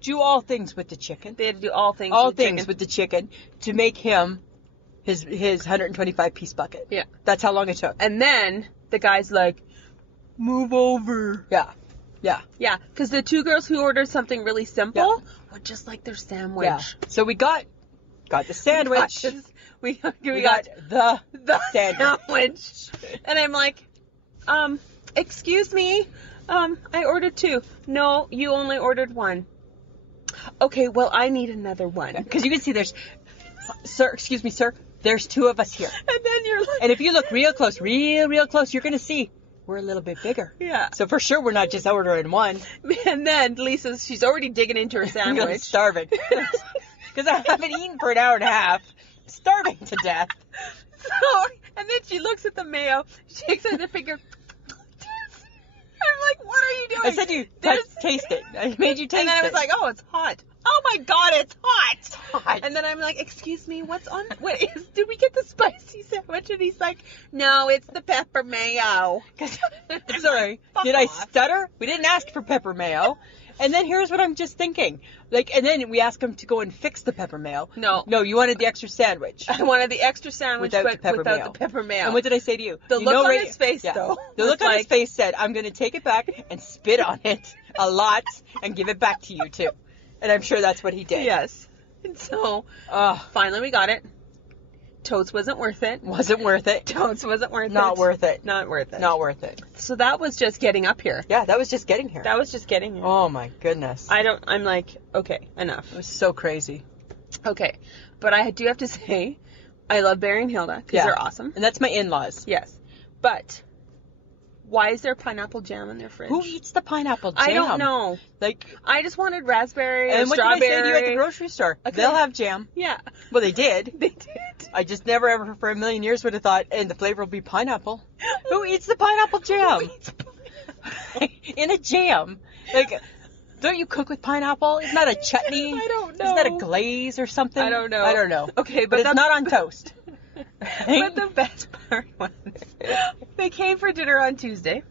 do all things with the chicken. They had to do all things. All with the things chicken. with the chicken to make him his 125 piece bucket. Yeah. That's how long it took. And then the guy's like, "Move over." Yeah. Yeah. Yeah, because the 2 girls who ordered something really simple would just like their sandwich. Yeah. So we got the sandwich. We got the the sandwich. sandwich. And I'm like, excuse me, I ordered 2. No, you only ordered 1. okay, well, I need another one. Because you can see there's, sir, excuse me, sir, there's 2 of us here. And then you're like, And if you look real close, real close, you're going to see we're a little bit bigger. yeah. So for sure we're not just ordering one. And then she's already digging into her I'm sandwich. starving. Because I haven't eaten for an hour and a half. Starving to death. So, and then she looks at the mayo, shakes her finger. I'm like, what are you doing? I said you taste it. I made you taste it. And then I was like, oh, it's hot. Oh my God, it's hot. hot. And then I'm like, excuse me, did we get the spicy sandwich? And he's like, no, it's the pepper mayo. Sorry, did I stutter? We didn't ask for pepper mayo. And then here's what I'm just thinking. And then we asked him to go and fix the pepper mayo. No, you wanted the extra sandwich. I wanted the extra sandwich, Without but the pepper without mayo. the pepper mayo. And what did I say to you? The look on his face, though. The look on his face said, I'm going to take it back and spit on it a lot and give it back to you, too. And I'm sure that's what he did. Yes. And so, finally we got it. Totes wasn't worth it. Wasn't worth it. Totes wasn't worth it. Not worth it. Not worth it. Not worth it. So that was just getting up here. Yeah, that was just getting here. That was just getting here. Oh, my goodness. I'm like, okay, enough. It was so crazy. Okay. But I do have to say, I love Barry and Hilda because they're awesome. And that's my in-laws. Yes. But why is there pineapple jam in their fridge? Who eats the pineapple jam? I don't know. I just wanted raspberry or and what strawberry. did I say to you at the grocery store? Okay. They'll have jam. Yeah. Well, they did. They did. I just never ever for a million years would have thought, and the flavor will be pineapple. Who eats the pineapple jam? Who eats In a jam. Don't you cook with pineapple? Isn't that a chutney? I don't know. Isn't that a glaze or something? I don't know. I don't know. Okay, but it's not on toast. But the best part was, they came for dinner on Tuesday.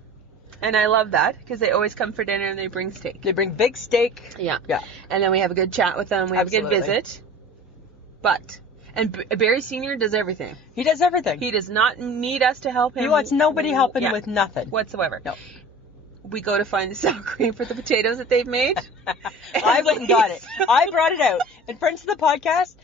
And I love that because they always come for dinner and they bring steak. They bring big steak. Yeah. Yeah. And then we have a good chat with them. We have a good visit. And Barry Sr. does everything. He does everything. He does not need us to help him. He wants nobody helping with nothing. Whatsoever. No. We go to find the sour cream for the potatoes that they've made. I went and got it. I brought it out. And friends of the podcast,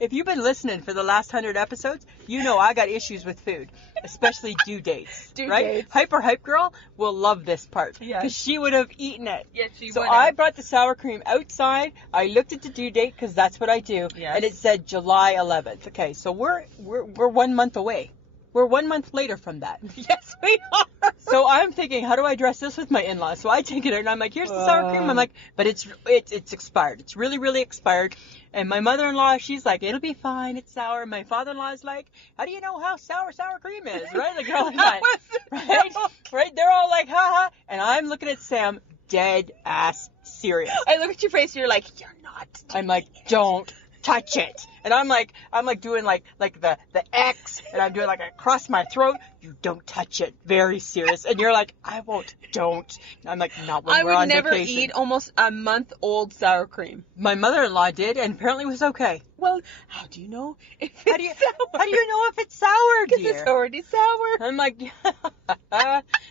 if you've been listening for the last 100 episodes, you know I got issues with food, especially due dates. Due right? dates. Hype Girl will love this part because Yes. she would have eaten it. Yes, she So would I have. brought the sour cream outside. I looked at the due date because that's what I do, Yes. and it said July 11th. Okay, so we're 1 month away. We're 1 month later from that. Yes, we are. So I'm thinking, how do I address this with my in-laws? So I take it out and I'm like, here's the sour cream. I'm like, but it's expired. It's really, really expired. And my mother-in-law, she's like, it'll be fine. It's sour. My father-in-law's like, how do you know how sour cream is? Right? Like, all like that. Right? Right? They're all like, ha ha. And I'm looking at Sam dead ass serious. I look at your face and you're like, you're not. I'm like, don't touch it. And I'm like doing like the X, and I'm doing like across my throat. You don't touch it. Very serious. And you're like, I won't. Don't. And I'm like, not when I we're would on never vacation. eat almost a month-old sour cream. My mother-in-law did, and apparently it was okay. Well, how do you know if it's How do you know if it's sour, Because dear? it's already sour. I'm like,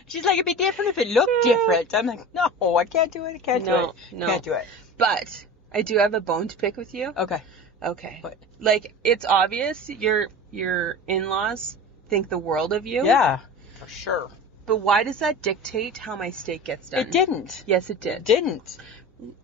she's like, it'd be different if it looked different. I'm like, no, I can't do it. I can't do it. No. Can't do it. But I do have a bone to pick with you. Okay. Okay. What? Like, it's obvious your in-laws think the world of you. Yeah, for sure. But why does that dictate how my steak gets done? It didn't. Yes, it did. It didn't.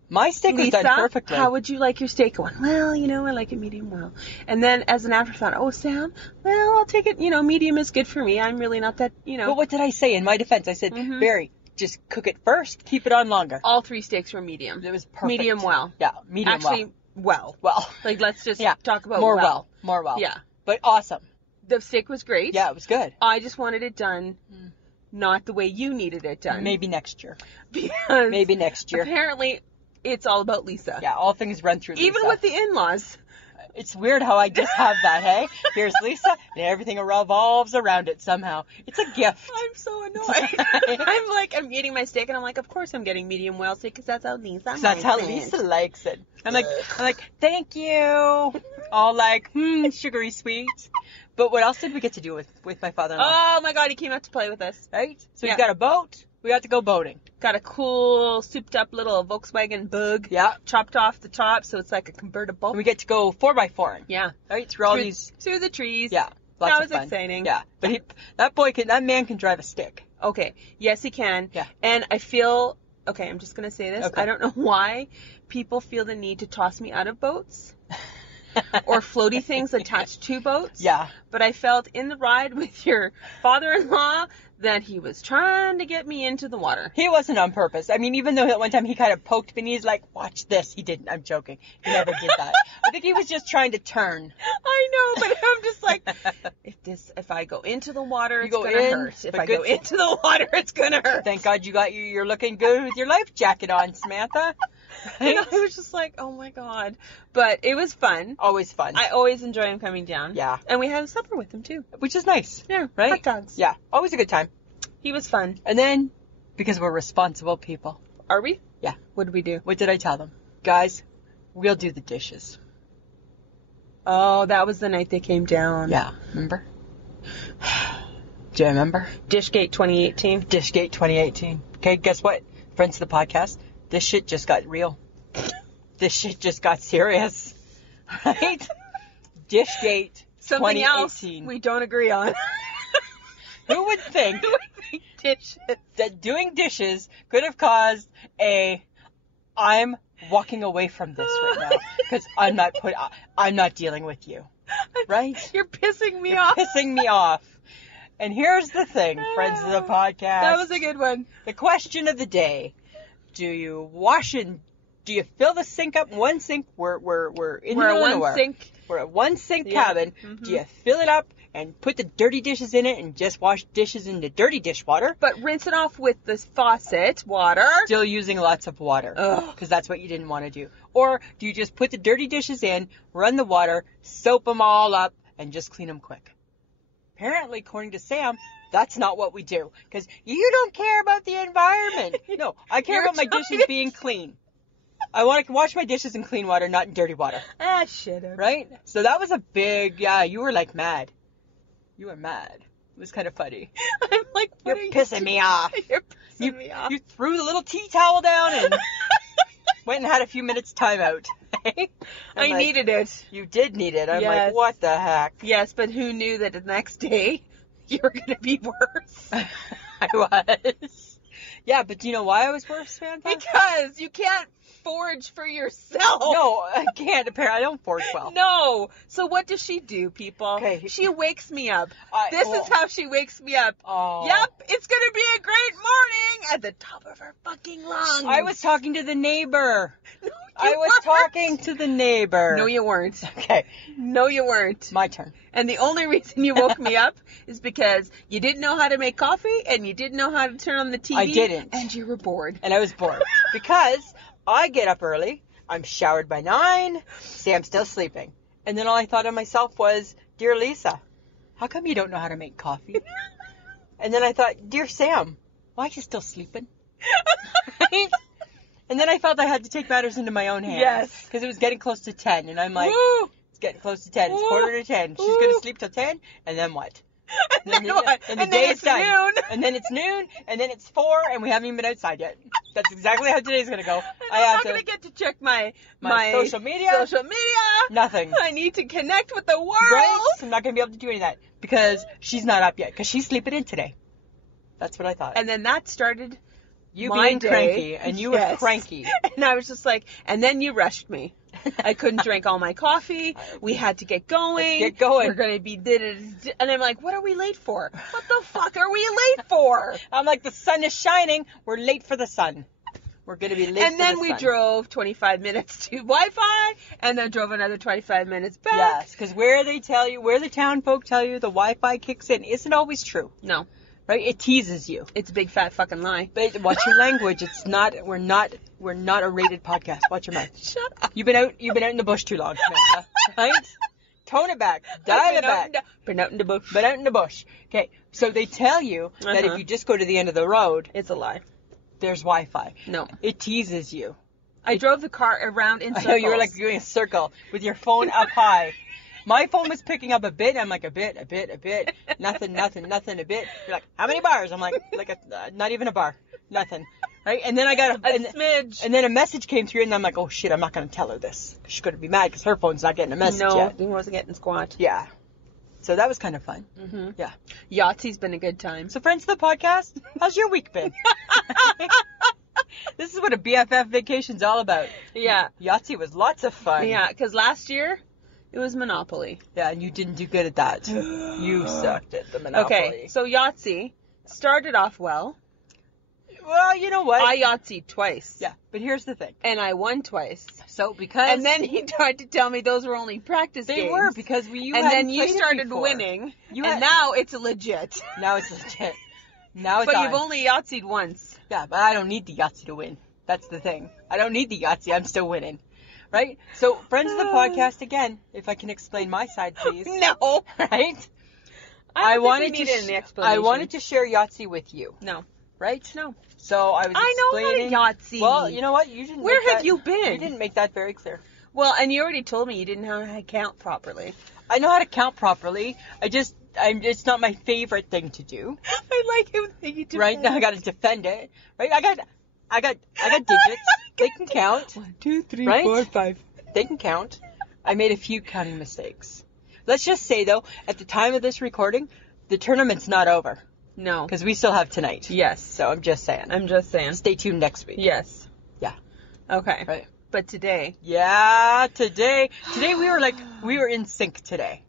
My steak was Lisa, done perfectly. how would you like your steak going? Well, I like it medium well. And then as an afterthought, oh, Sam, well, I'll take it, medium is good for me. I'm really not that, But what did I say in my defense? I said, Barry, just cook it first, keep it on longer. All 3 steaks were medium. It was perfect. Medium well. Yeah, medium Actually, well. well. Like, let's just talk about more well. More well. Yeah. But awesome. The steak was great. Yeah, it was good. I just wanted it done not the way you needed it done. Maybe next year. Because Maybe next year. apparently it's all about Lisa. Yeah, all things run through Lisa. Even with the in-laws. It's weird how I just have that, hey? Here's Lisa, and everything revolves around it somehow. It's a gift. I'm so annoyed. I'm eating my steak, and I'm like, of course I'm getting medium well steak, because that's how Lisa likes it. That's how Lisa likes it. I'm like, thank you. All like, sugary sweet. But what else did we get to do with my father-in-law? Oh my God, he came out to play with us. Right? So Yeah. he's got a boat. We got to go boating. Got a cool, souped-up little Volkswagen Bug. Yeah. Chopped off the top, so it's like a convertible. And we get to go 4x4. Yeah. Right? Through all through, these. through the trees. Yeah. Lots That of was fun. exciting. Yeah. But that man can drive a stick. Okay. Yes, he can. Yeah. And I feel, okay, I'm just going to say this. Okay. I don't know why, people feel the need to toss me out of boats or floaty things attached to boats. Yeah. But I felt in the ride with your father-in-law that he was trying to get me into the water. He wasn't on purpose. I mean, even though at one time he kind of poked me and he's like, watch this. He didn't. I'm joking. He never did that. I think he was just trying to turn. I know, but I'm just like, if I go into the water, it's go gonna in, hurt. If but I go into the water, it's gonna hurt. Thank God you're looking good with your life jacket on, Samantha. You know, I was just like, oh my God. But it was fun. Always fun. I always enjoy him coming down. Yeah. And we had supper with him too. Which is nice. Yeah. Right? Hot dogs. Yeah. Always a good time. He was fun. And then, because we're responsible people. Are we? Yeah. What did we do? What did I tell them? Guys, we'll do the dishes. Oh, that was the night they came down. Yeah. Remember? Do you remember? Dishgate 2018. Dishgate 2018. Okay, guess what? Friends of the podcast, this shit just got real. This shit just got serious. Right? Dishgate Something 2018. else we don't agree on. Who would think Dishes. that doing dishes could have caused I'm walking away from this right now because I'm not dealing with you. Right? You're pissing me You're off. pissing me off. And here's the thing, friends of the podcast. That was a good one. The question of the day: do you fill the sink up? One sink. We're in We're the middle a of nowhere. one sink. We're a one sink Yeah. cabin. Mhm. Do you fill it up and put the dirty dishes in it and just wash dishes in the dirty dishwater? But rinse it off with the faucet water. Still using lots of water Ugh. because that's what you didn't want to do. Or do you just put the dirty dishes in, run the water, soap them all up, and just clean them quick? Apparently, according to Sam, that's not what we do because you don't care about the environment. No, I care You're about my trying dishes to- being clean. I want to wash my dishes in clean water, not in dirty water. Ah, shit. Right? So that was a big, you were like mad. You were mad. It was kind of funny. I'm like, what You're are you pissing doing? me off. You're pissing me off. You threw the little tea towel down and went and had a few minutes timeout. I needed it. You did need it. I'm Yes. like, what the heck? Yes, but who knew that the next day you were going to be worse? I was. Yeah, but do you know why I was worse, Samantha? Because you can't forage for yourself. No, I can't. Apparently, I don't forage well. No. So what does she do, people? Okay. She wakes me up. I- This oh. is how she wakes me up. Oh. Yep, it's going to be a great morning at the top of her fucking lungs. I was talking to the neighbor. No, I you was weren't. talking to the neighbor. No, you weren't. Okay, No, you weren't. my turn. And the only reason you woke me up is because you didn't know how to make coffee and you didn't know how to turn on the TV. I didn't. And you were bored. And I was bored because I get up early. I'm showered by 9. Sam's still sleeping. And then all I thought of myself was, dear Lisa, how come you don't know how to make coffee? And then I thought, dear Sam, why are you still sleeping? Right? And then I felt I had to take matters into my own hands. Yes. Because it was getting close to 10. And I'm like, Woo! it's getting close to 10. It's Woo! quarter to 10. She's Woo! going to sleep till 10. And then what? And then what? And the And then day's it's done. noon. And then it's noon. And then it's 4. And we haven't even been outside yet. That's exactly how today's going to go. I'm not going to get to check my social media. Social media. Nothing. I need to connect with the world. Right? I'm not going to be able to do any of that because she's not up yet because she's sleeping in today. That's what I thought. And then that started you my being day. cranky, and you were Yes. cranky. And I was just like, and then you rushed me. I couldn't drink all my coffee. We had to get going. Let's get going. We're going to be and I'm like, what are we late for? What the fuck are we late for? I'm like, the sun is shining. We're late for the sun. We're going to be late And for then the we sun. drove 25 minutes to Wi-Fi, and then drove another 25 minutes back. Yes, because where the town folk tell you the Wi-Fi kicks in isn't always true. No, Right? It teases you. it's a big fat fucking lie. But watch your language. It's not. We're not a rated podcast. Watch your mouth. Shut up. You've been out in the bush too long, Samantha. Right? Tone it back. Dial it back. Been out in the bush. Been out in the bush. Okay. So they tell you that Uh-huh. if you just go to the end of the road, It's a lie. there's Wi-Fi. No. It teases you. I drove the car around in I circles. know you were like doing a circle with your phone up high. My phone was picking up a bit. I'm like, a bit. Nothing, a bit. You're like, how many bars? I'm like not even a bar. Nothing. Right? And then I got a smidge. and then a message came through, and I'm like, oh shit, I'm not going to tell her this. She's going to be mad because her phone's not getting a message No, yet. he wasn't getting squat. Yeah. So that was kind of fun. Mm-hmm. Yeah. Yahtzee's been a good time. So friends of the podcast, how's your week been? This is what a BFF vacation's all about. Yeah. Yahtzee was lots of fun. Yeah, because last year it was Monopoly. Yeah, and you didn't do good at that. You sucked at the Monopoly. Okay, so Yahtzee started off well. Well, you know what? I Yahtzeed twice. Yeah, but here's the thing. And I won twice. So because And then he tried to tell me those were only practice they games. were because you and hadn't then you played it started before. winning. You and had- now it's legit. Now it's legit. Now it's But on. you've only Yahtzeed once. Yeah, but I don't need the Yahtzee to win. That's the thing. I don't need the Yahtzee. I'm still winning. Right? So, friends of the podcast, again, if I can explain my side, please. No. Right? I wanted to to in the explanation. I wanted to share Yahtzee with you. No. Right? No. So I was I know explaining. how to Yahtzee. Well, you know what? You didn't. Where make have that- you been? You didn't make that very clear. Well, and you already told me you didn't know how to count properly. I know how to count properly. It's not my favorite thing to do. I like it when you do Right now, I got to defend it. Right? I got digits. They can count. 1, 2, 3, Right? 4, 5. They can count. I made a few counting mistakes. Let's just say though, at the time of this recording, the tournament's not over No. because we still have tonight. Yes. So I'm just saying. I'm just saying. Stay tuned next week. Yes. Yeah. Okay. Right. But today. Yeah. Today we were in sync today.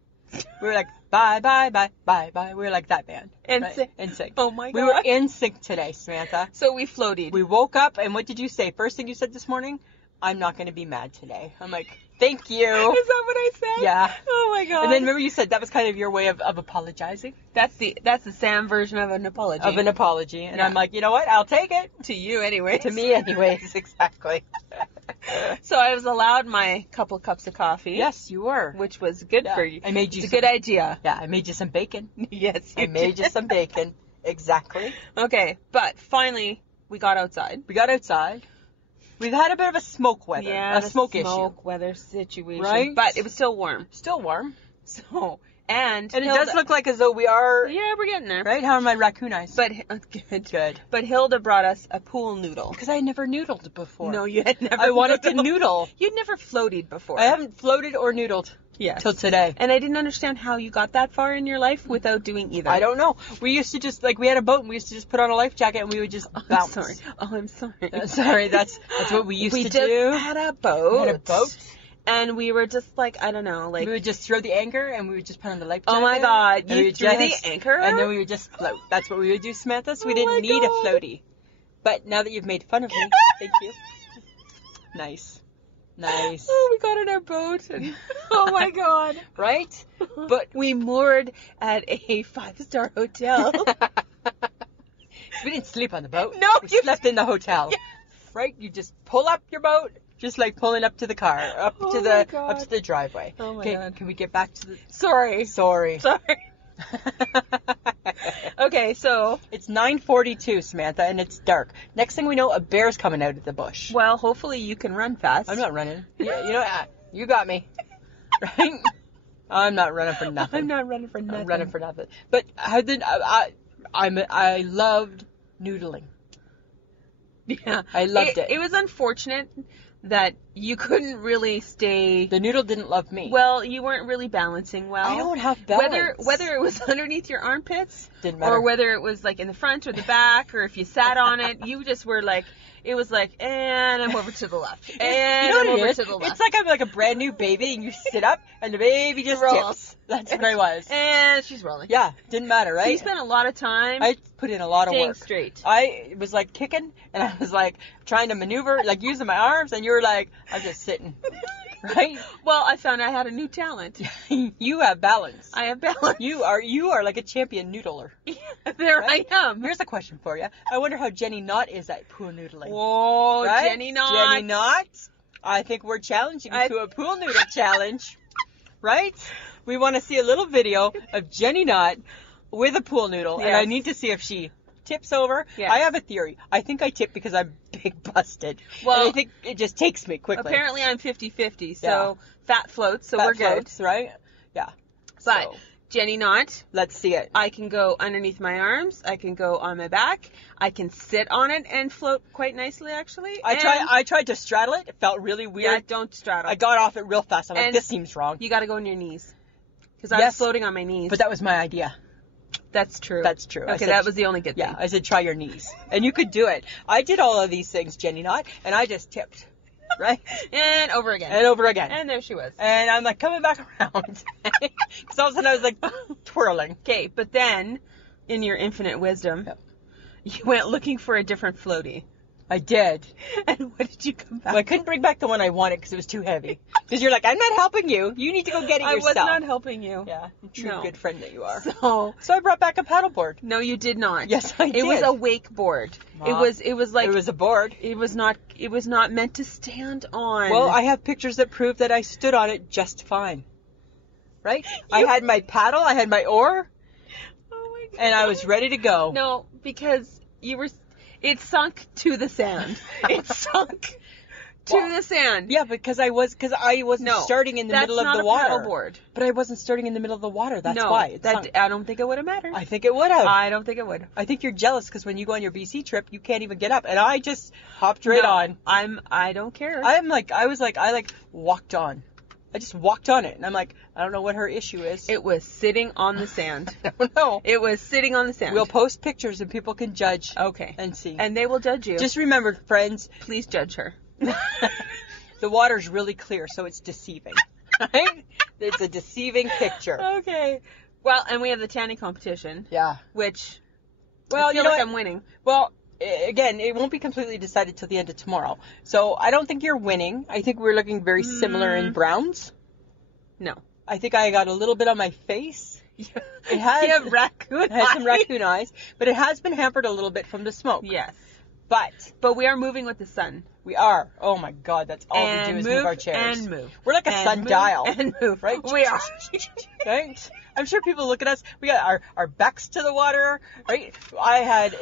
We were like bye bye bye bye bye. We were like that band. In right? sync. In sync. Oh my We were God. in sync today, Samantha. So we floated. We woke up and what did you say? First thing you said this morning? I'm not going to be mad today. I'm like, thank you. Is that what I said? Yeah. Oh my God. And then remember you said that was kind of your way of apologizing? that's the Sam version of an apology. Of an apology. And Yeah. I'm like, you know what? I'll take it. to you anyway. To me anyways, exactly. So I was allowed my couple cups of coffee. Yes, you were. Which was good Yeah. for you. I made you It's a some- good idea. Yeah, I made you some bacon. Yes. I made you some bacon. Exactly. Okay, but finally we got outside. We got outside. We've had a bit of a smoke weather. Yeah, a smoke issue. smoke weather situation. Right? But it was still warm. Still warm. So and And it Hilda- does look like as though we are... Yeah, we're getting there. Right? How are my raccoon eyes? But good. Good. But Hilda brought us a pool noodle. Because I never noodled before. No, you had never. I wanted to noodled. noodle. You'd never floated before. I haven't floated or noodled Yes. till today. And I didn't understand how you got that far in your life without doing either. I don't know. We used to just, like, we had a boat and we used to just put on a life jacket and we would just I'm bounce. sorry. Oh, I'm sorry. Sorry, that's what we used we to just do. had a boat. We had a boat. And we were just like, I don't know, like. We would just throw the anchor and we would just put on the life jacket. Oh my God, and you we would threw the just- anchor? And then we would just float. That's what we would do, Samantha. So we Oh didn't my need God. a floaty. But now that you've made fun of me, thank you. Nice. Nice. Oh, we got on our boat. And, oh my God. Right? But we moored at a 5-star hotel. we didn't sleep on the boat. No, we you- slept in the hotel. Yes. Right? You just pull up your boat, just like pulling up to the car, up Oh to my the God. up to the driveway. Oh my Okay, God. can we get back to the? Sorry. Sorry. Okay, so, It's 9:42, Samantha, and it's dark. Next thing we know, a bear's coming out of the bush. well, hopefully you can run fast. I'm not running. Yeah, you know, you got me. Right? I'm not running for nothing. I'm not running for nothing. I'm running for nothing. But how did I loved noodling. Yeah. I loved it. It was unfortunate that you couldn't really stay. The noodle didn't love me. Well, you weren't really balancing well. I don't have balance. Whether it was underneath your armpits, Didn't matter. or whether it was like in the front or the back, or if you sat on it, you just were like, it was like, and I'm over to the left, and you know I'm what it over is? to the left. It's like I'm like a brand new baby and you sit up and the baby just Rolls. tips. That's what I was. And she's rolling. Yeah, didn't matter, So you right? spent a lot of time I put in a lot of staying work. straight. I was like kicking and I was like trying to maneuver, like using my arms, and you were like, I'm just sitting. Right? Well, I found I had a new talent. You have balance. I have balance. You are like a champion noodler. There Right? I am. Here's a question for you. I wonder how Jenny Knott is at pool noodling. Whoa, Right? Jenny Knott. Jenny Knott. I think we're challenging you to a pool noodle challenge. Right? We want to see a little video of Jenny Knott with a pool noodle, and Yes. I need to see if she tips over. Yes. I have a theory. I think I tip because I'm big busted. Well, and I think it just takes me quickly. Apparently I'm 50-50, so fat floats, so Fat we're good. floats, right? Yeah. But So, Jenny Knott, let's see it. I can go underneath my arms, I can go on my back, I can sit on it and float quite nicely actually. I tried to straddle it. It felt really weird. Yeah, don't straddle. I got off it real fast. I'm like, And this seems wrong. You gotta go on your knees. Because I was Yes. floating on my knees. But that was my idea. That's true. That's true. I Okay, said, that was the only good thing. Yeah, I said try your knees. And you could do it. I did all of these things, Jenny Knott, and I just tipped. Right? And over again. And over again. And there she was. And I'm like coming back around. Because all of a sudden I was like twirling. Okay, but then, in your infinite wisdom, Yep. you went looking for a different floaty. I did. And what did you come back Well, I couldn't bring back the one I wanted because it was too heavy. Because you're like, I'm not helping you. You need to go get it I yourself. was not helping you. Yeah, true No. good friend that you are. So, So I brought back a paddleboard. no, you did not. Yes, I did. It was a wakeboard. Ma. It was like, It was a board. it was not meant to stand on. Well, I have pictures that prove that I stood on it just fine. Right? I had my paddle, I had my oar, Oh my God. and I was ready to go. No, because it sunk to the sand. It sunk to Well, the sand. Yeah, because I wasn't starting in the middle of the water. That's not a paddleboard. But I wasn't starting in the middle of the water. That's No, why. It sunk. I don't think it would have mattered. I think it would have. I don't think it would. I think you're jealous because when you go on your BC trip, you can't even get up, and I just hopped right on. I don't care. I walked on. I just walked on it, and I'm like, I don't know what her issue is. It was sitting on the sand. I don't know. It was sitting on the sand. We'll post pictures, and people can judge Okay. and see. And they will judge you. Just remember, friends, please judge her. the water's really clear, so it's deceiving. Right? It's a deceiving picture. Okay. Well, and we have the tanning competition, Yeah. which Well, I feel you know like what? I'm winning. Well, again, it won't be completely decided till the end of tomorrow. So I don't think you're winning. I think we're looking very similar in browns. No. I think I got a little bit on my face. It has, You have raccoon it has some eyes. raccoon eyes, but it has been hampered a little bit from the smoke. Yes. But we are moving with the sun. we are. Oh my God, that's all we do is move our chairs. And move. We're like a And sundial. move and move. Right? We are. Right? I'm sure people look at us. We got our backs to the water, right? I had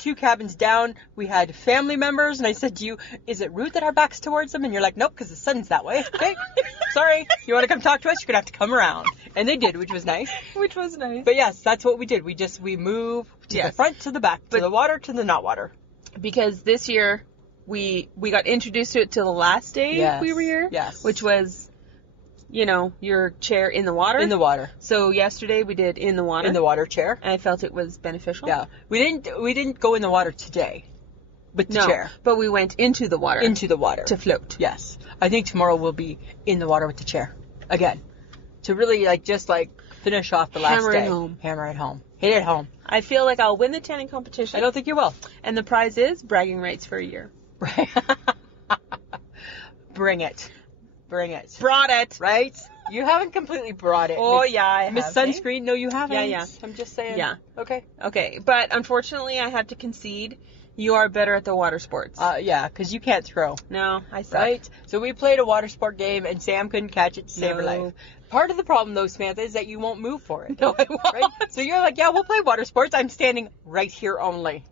two cabins down. We had family members, and I said to you, "Is it rude that our backs towards them?" And you're like, "Nope, because the sun's that way." Okay, sorry. You want to come talk to us? You're gonna have to come around. And they did, which was nice. Which was nice. But yes, that's what we did. We move to the Yes. front to the back, to But- the water to the not water. Because this year we got introduced to it till the last day Yes. we were here. Yes. Which was, your chair in the water. In the water. So yesterday we did in the water. In the water chair. And I felt it was beneficial. Yeah. We didn't go in the water today with the No, chair. but we went into the water. Into the water. to float. Yes. I think tomorrow we'll be in the water with the chair. Again. To really just finish off the last Hammer day. it home. Hammer it home. Hit it home. I feel like I'll win the tanning competition. I don't think you will. And the prize is bragging rights for a year. Bring it. Bring it. Brought it. Right? You haven't completely brought it. Oh, Miss- yeah, I have. Miss Sunscreen, no, you haven't. Yeah, yeah. I'm just saying. Yeah. Okay. Okay, but unfortunately I have to concede you are better at the water sports. Yeah, because you can't throw. No, I suck. Right? So we played a water sport game, and Sam couldn't catch it to save her No. life. Part of the problem, though, Samantha, is that you won't move for it. No, I won't. Right? So you're like, yeah, we'll play water sports. I'm standing right here only.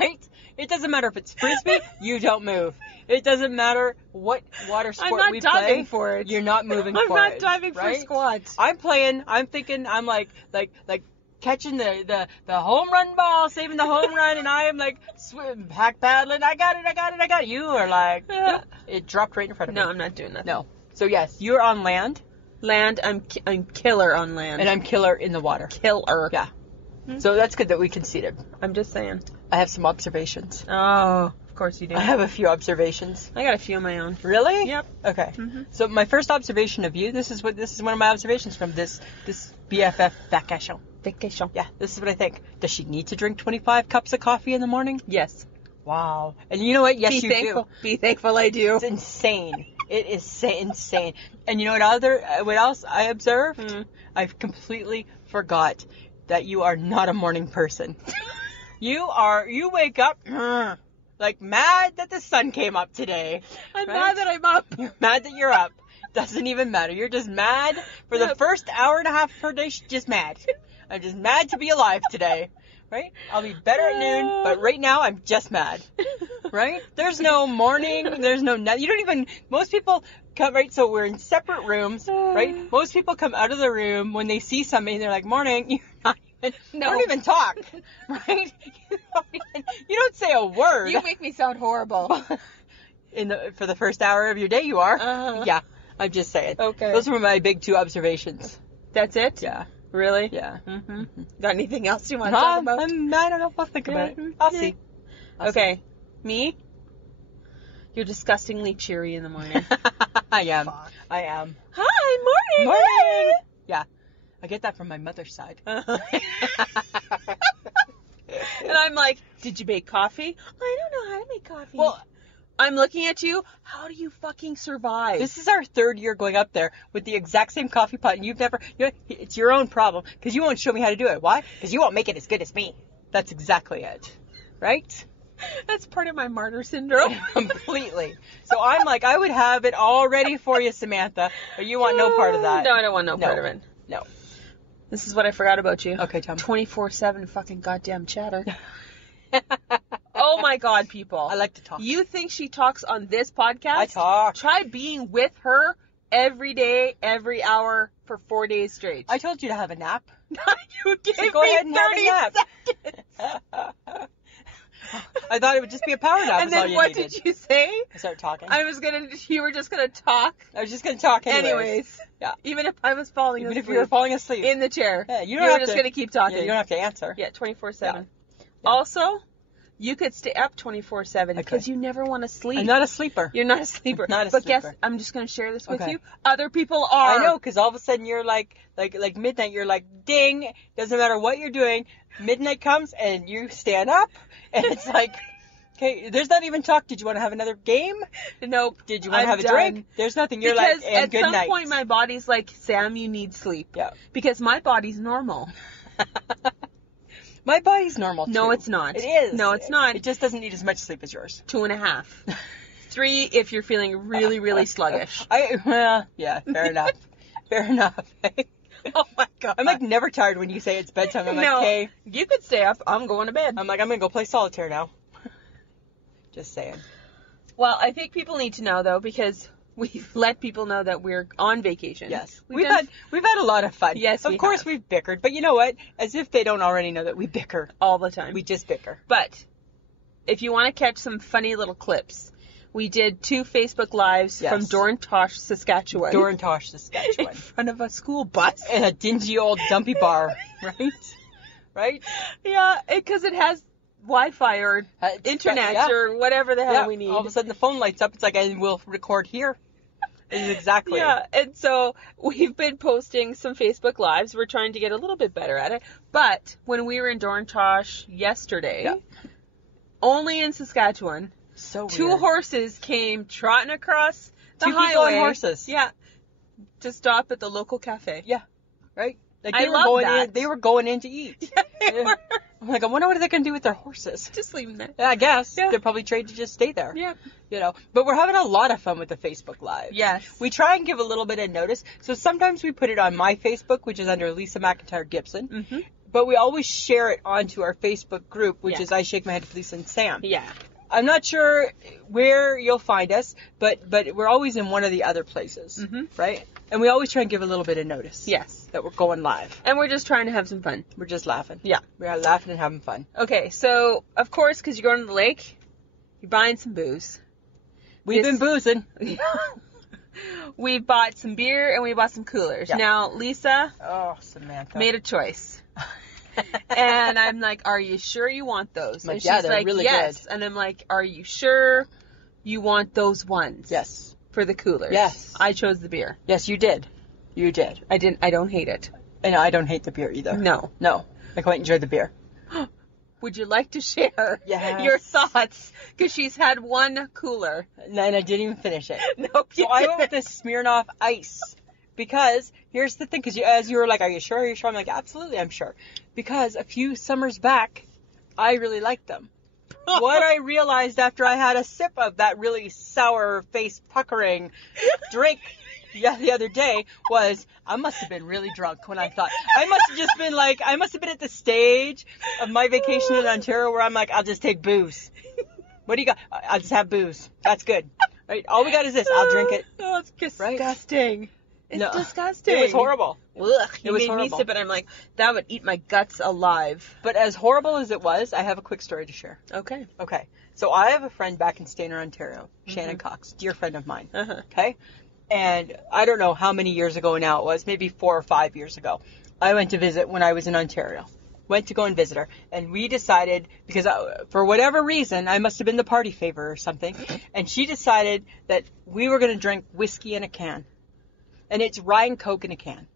Right? It doesn't matter if it's frisbee, you don't move. It doesn't matter what water sport I'm not we diving play. for it. You're not moving I'm for not it. diving for right? squats. I'm thinking, I'm like catching the home run ball, saving the home run, and I am hack paddling. I got it. You are like, Yeah. it dropped right in front of me. No, I'm not doing that. No. So yes, you're on land, Land, I'm killer on land. and I'm killer in the water. killer. Yeah. So that's good that we conceded. I'm just saying. I have some observations. Oh, of course you do. I have a few observations. I got a few of my own. Really? Yep. Okay. Mhm. So my first observation of you, this is one of my observations from this BFF vacation. Vacation. Yeah, this is what I think. Does she need to drink 25 cups of coffee in the morning? Yes. Wow. And you know what? Yes, Be you thankful. do. Be thankful I do. It's insane. It is insane. And you know what else I observed? Hmm. I've completely forgot that you are not a morning person. You wake up like mad that the sun came up today. I'm Right? mad that I'm up. You're mad that you're up. Doesn't even matter. You're just mad for the Yep. first hour and a half per day. Just mad. I'm just mad to be alive today. Right? I'll be better at noon, but right now I'm just mad. Right? There's no morning. There's no night. You don't even. Most people come, right? So we're in separate rooms, right? Most people come out of the room when they see somebody. They're like, "Morning." You're not even. No. You don't even talk, right? You don't say a word. You make me sound horrible. For the first hour of your day, you are. Uh-huh. Yeah, I'm just saying. Okay. Those were my big two observations. That's it? Yeah. Really? Yeah. Mm-hmm. Got anything else you want to talk about? I don't know. I'll think about it. I'll see. Okay. Me? You're disgustingly cheery in the morning. I am. Fuck. I am. Hi, morning. Morning. Yeah. I get that from my mother's side. And I'm like, did you make coffee? I don't know how to make coffee. Well, I'm looking at you. How do you fucking survive? this is our 3rd year going up there with the exact same coffee pot, and you've never. It's your own problem because you won't show me how to do it. Why? Because you won't make it as good as me. That's exactly it. Right? That's part of my martyr syndrome. Completely. So I'm like, I would have it all ready for you, Samantha, but you want no part of that. No, I don't want no part of it. No. This is what I forgot about you. Okay, tell me. 24/7 fucking goddamn chatter. Oh my god, people. I like to talk. You think she talks on this podcast? I talk. Try being with her every day, every hour for 4 days straight. I told you to have a nap. You gave So go me ahead and have a 30 nap. seconds. I thought it would just be a power nap. And is all then you what needed. did you say? I started talking. You were just gonna talk. I was just going to talk Anyways. Yeah. Even if I was falling Even asleep. if you were falling asleep. in the chair. Yeah, you were don't have just to- gonna keep talking. Yeah, you don't have to answer. Yeah, 24/7. Yeah. Also, you could stay up 24/7 because Okay. you never want to sleep. I'm not a sleeper. You're not a sleeper. Not a but guess, sleeper. I'm just going to share this with Okay. you. Other people are. I know, because all of a sudden you're like midnight, you're like, ding, doesn't matter what you're doing, midnight comes and you stand up, and it's like, okay, there's not even talk, did you want to have another game? Nope. Did you want to I'm have a done. drink? There's nothing, you're Because like, and at good some night. point my body's like, Sam, you need sleep. Yeah. Because my body's normal. My body's normal, too. No, it's not. It is. No, it's not. It just doesn't need as much sleep as yours. 2.5. 3 if you're feeling really, really sluggish. Yeah, fair enough. Fair enough. Oh my god. I'm like never tired when you say it's bedtime. I'm like, no, okay. you could stay up. I'm going to bed. I'm like, I'm going to go play solitaire now. Just saying. Well, I think people need to know though, because we've let people know that we're on vacation. Yes. We've We've had a lot of fun. Yes, Of we course have. we've bickered, but you know what? As if they don't already know that we bicker. all the time. We just bicker. But if you want to catch some funny little clips, we did 2 Facebook Lives Yes. from Dorantosh, Saskatchewan. Dorantosh, in Saskatchewan. front of a school bus. In a dingy old dumpy bar, right? Right? Yeah, because it has Wi-Fi or It's internet yeah. or whatever the hell Yeah. we need. All of a sudden the phone lights up. It's like, and we'll record here. Exactly. Yeah, and so we've been posting some Facebook Lives. We're trying to get a little bit better at it. But when we were in Dorantosh yesterday, Yeah. only in Saskatchewan, So 2 weird. horses came trotting across the 2 highway. people on horses. Yeah, to stop at the local cafe. Yeah. Right? Like I they were love going that. in. They were going in to eat. They were I'm like, I wonder what are they going to do with their horses. just leaving that. Yeah, I guess Yeah. they're probably trained to just stay there. Yeah. You know, but we're having a lot of fun with the Facebook Live. Yes. We try and give a little bit of notice. So sometimes we put it on my Facebook, which is under Lisa McIntyre Gibson. Mm-hmm. But we always share it onto our Facebook group, which Yeah. is I Shake My Head with Lisa and Sam. Yeah. I'm not sure where you'll find us, but we're always in one of the other places, Mhm. right? And we always try and give a little bit of notice. Yes. That we're going live. And we're just trying to have some fun. We're just laughing. Yeah. We're laughing and having fun. Okay, so of course, because you're going to the lake, you're buying some booze. We've This- been boozing. We bought some beer and we bought some coolers. Yeah. Now, Lisa Oh, Samantha. made a choice. And I'm like, are you sure you want those? Like, and yeah, she's they're like, really yes. good. And I'm like, are you sure you want those ones? Yes. For the coolers. Yes. I chose the beer. Yes, you did. You did. I don't hate it. And I don't hate the beer either. No. No. I quite enjoy the beer. Would you like to share Yes. your thoughts? Because she's had one cooler. And I didn't even finish it. Nope. So I went with this Smirnoff Ice. Because, here's the thing, because as you were like, are you sure? Are you sure? I'm like, absolutely, I'm sure. Because a few summers back, I really liked them. What I realized after I had a sip of that really sour face puckering drink the other day was I must have been really drunk when I thought. I must have just been like, I must have been at the stage of my vacation in Ontario where I'm like, I'll just take booze. What do you got? I'll just have booze. That's good. Right? All we got is this. I'll drink it. Oh, it's disgusting. It's No. disgusting. It was horrible. Ugh, It was made me horrible. sip it. I'm like, that would eat my guts alive. But as horrible as it was, I have a quick story to share. Okay. Okay. So I have a friend back in Stayner, Ontario, Shannon Cox, dear friend of mine. Uh-huh. Okay? And I don't know how many years ago now it was, maybe 4 or 5 years ago. I went to visit when I was in Ontario. Went to go and visit her. And we decided, because for whatever reason, I must have been the party favor or something, and she decided that we were going to drink whiskey in a can. And it's rye and Coke in a can.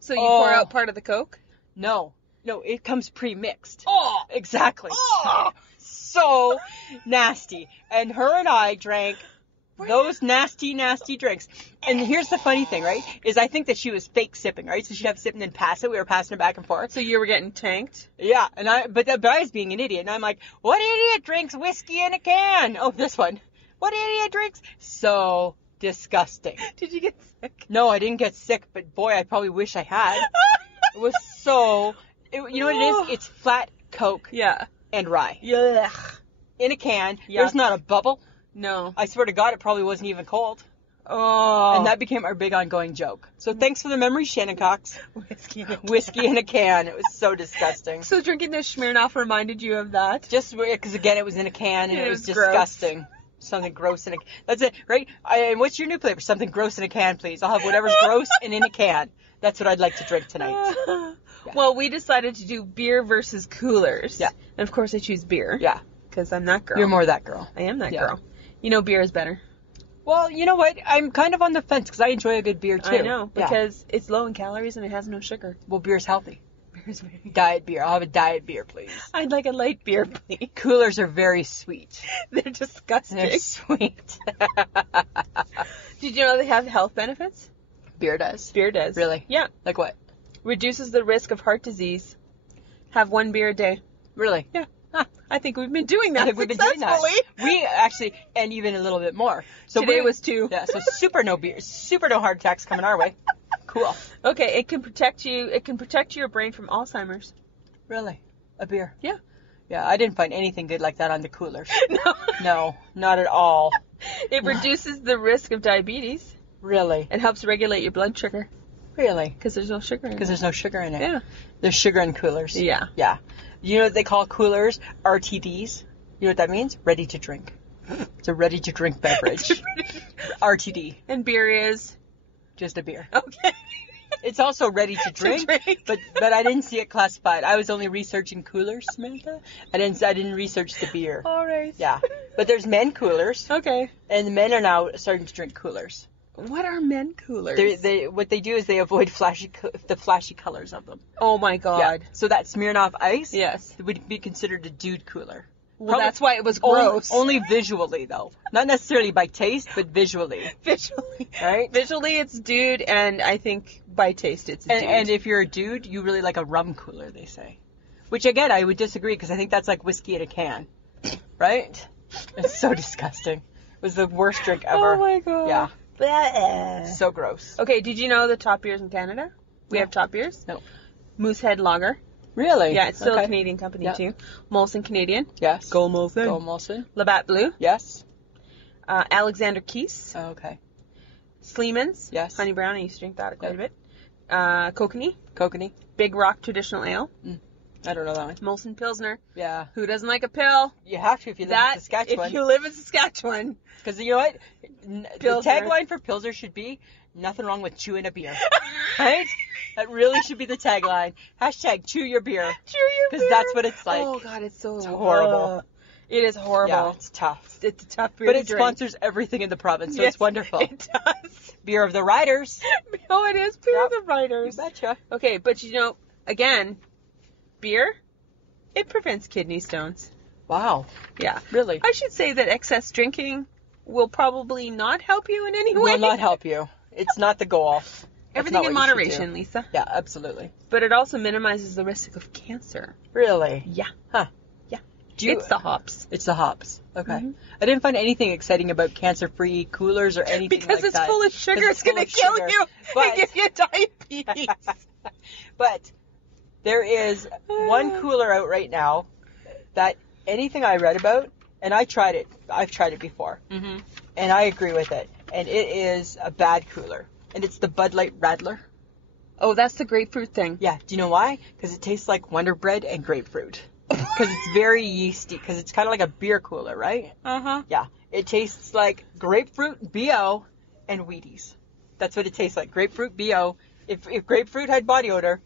So you pour out part of the Coke? No, it comes pre-mixed. Oh! Exactly. Oh! So nasty. And her and I drank those nasty, nasty drinks. And here's the funny thing, right? Is I think that she was fake sipping, right? So she'd have a sip and then pass it. We were passing it back and forth. So you were getting tanked? Yeah. But I was being an idiot. And I'm like, what idiot drinks whiskey in a can? Oh, this one. What idiot drinks? So disgusting. Did you get sick? No, I didn't get sick, but boy, I probably wish I had. It was you know what it is? It's flat Coke Yeah. and rye. Yuck. In a can. Yuck. There's not a bubble. No. I swear to God, it probably wasn't even cold. Oh. And that became our big ongoing joke. So thanks for the memory, Shannon Cox. Whiskey in a can. It was so disgusting. So drinking this Smirnoff reminded you of that? Just because, again, it was in a can and It it was was gross. disgusting. Something gross in a can. That's it, right? And what's your new flavor? Something gross in a can, please. I'll have whatever's gross and in a can. That's what I'd like to drink tonight. Yeah. Well, we decided to do beer versus coolers. Yeah. And of course I choose beer. Yeah. Because I'm that girl. You're more that girl. I am that Yeah. girl. You know beer is better. Well, you know what? I'm kind of on the fence because I enjoy a good beer, too. I know. Yeah. Because it's low in calories and it has no sugar. Well, beer's healthy. Beer's very... Diet beer. I'll have a diet beer, please. I'd like a light beer, please. Coolers are very sweet. They're disgusting. They're sweet. Did you know they have health benefits? Beer does. Beer does. Really? Yeah. Like what? Reduces the risk of heart disease. Have one beer a day. Really? Yeah. I think we've been doing that I think we've been doing that. successfully. We actually, and even a little bit more. So Today was 2. Yeah, so super no beer, super no heart attacks coming our way. Cool. Okay, it can protect you. It can protect your brain from Alzheimer's. Really? A beer? Yeah. Yeah, I didn't find anything good like that on the coolers. No. No, not at all. It reduces the risk of diabetes. Really? It helps regulate your blood sugar Really? because there's no sugar in it. Because there's no sugar in it. Yeah. There's sugar in coolers. Yeah. Yeah. You know what they call coolers? RTDs. You know what that means? Ready to drink. It's a ready to drink beverage. RTD. And beer is Just a beer. okay. It's also ready to drink, drink. but I didn't see it classified. I was only researching coolers, Samantha. I didn't research the beer. All right. Yeah. But there's men coolers, Okay. and the men are now starting to drink coolers. What are men coolers? What they do is they avoid the flashy colors of them. Oh my God. Yeah. So that Smirnoff Ice Yes. would be considered a dude cooler. Well, Probably- that's why it was gross. Only visually, though. Not necessarily by taste, but visually. Visually. Right? Visually, it's dude, and I think by taste, it's dude. And if you're a dude, you really like a rum cooler, they say. Which, again, I would disagree, because I think that's like whiskey in a can. Right? It's so disgusting. It was the worst drink ever. Oh my God. Yeah. Bleh. So gross. Okay, did you know the top beers in Canada? We No. have top beers. No. Moosehead Lager. Really? Yeah, it's still Okay. a Canadian company Yeah. too. Molson Canadian. Yes. Go Molson. Go Molson. Labatt Blue. Yes. Alexander Keith's. Oh, okay. Sleeman's. Yes. Honey Brown. I used to drink that quite Yep. a bit. Kokanee. Kokanee. Big Rock Traditional Ale. I don't know that one. Molson Pilsner. Yeah. Who doesn't like a pill? You have to if you live in Saskatchewan. If you live in Saskatchewan. Because you know what? The Pilsner. tagline for Pilsner should be, nothing wrong with chewing a beer. Right? That really should be the tagline. Hashtag chew your beer. Chew your Because that's what it's like. Oh God, it's so horrible. It is horrible. Yeah, it's tough. It's a tough beer But to it drink. sponsors everything in the province, so Yes, it's wonderful. It does. Beer of the Riders. Oh, it is beer of Yep. the writers. You betcha. Okay, but you know, again, beer, it prevents kidney stones. Wow. Yeah. Really? I should say that excess drinking will probably not help you in any way. Will not help you. It's not the goal. That's Everything not in what you should moderation, do. Lisa. Yeah, absolutely. But it also minimizes the risk of cancer. Really? Yeah. Huh. Yeah. Do you- It's the hops. It's the hops. Okay. Mhm. I didn't find anything exciting about cancer-free coolers or anything Because like it's that. full of sugar. 'Cause It's going to full of kill sugar. you But- and give you diabetes. But there is one cooler out right now that anything I read about, and I tried it. I've tried it before. Mm-hmm. And I agree with it. And it is a bad cooler. And it's the Bud Light Radler. Oh, that's the grapefruit thing. Yeah. Do you know why? Because it tastes like Wonder Bread and grapefruit. Because it's very yeasty. Because it's kind of like a beer cooler, right? Uh-huh. Yeah. It tastes like grapefruit, BO, and Wheaties. That's what it tastes like. Grapefruit, BO, If grapefruit had body odor,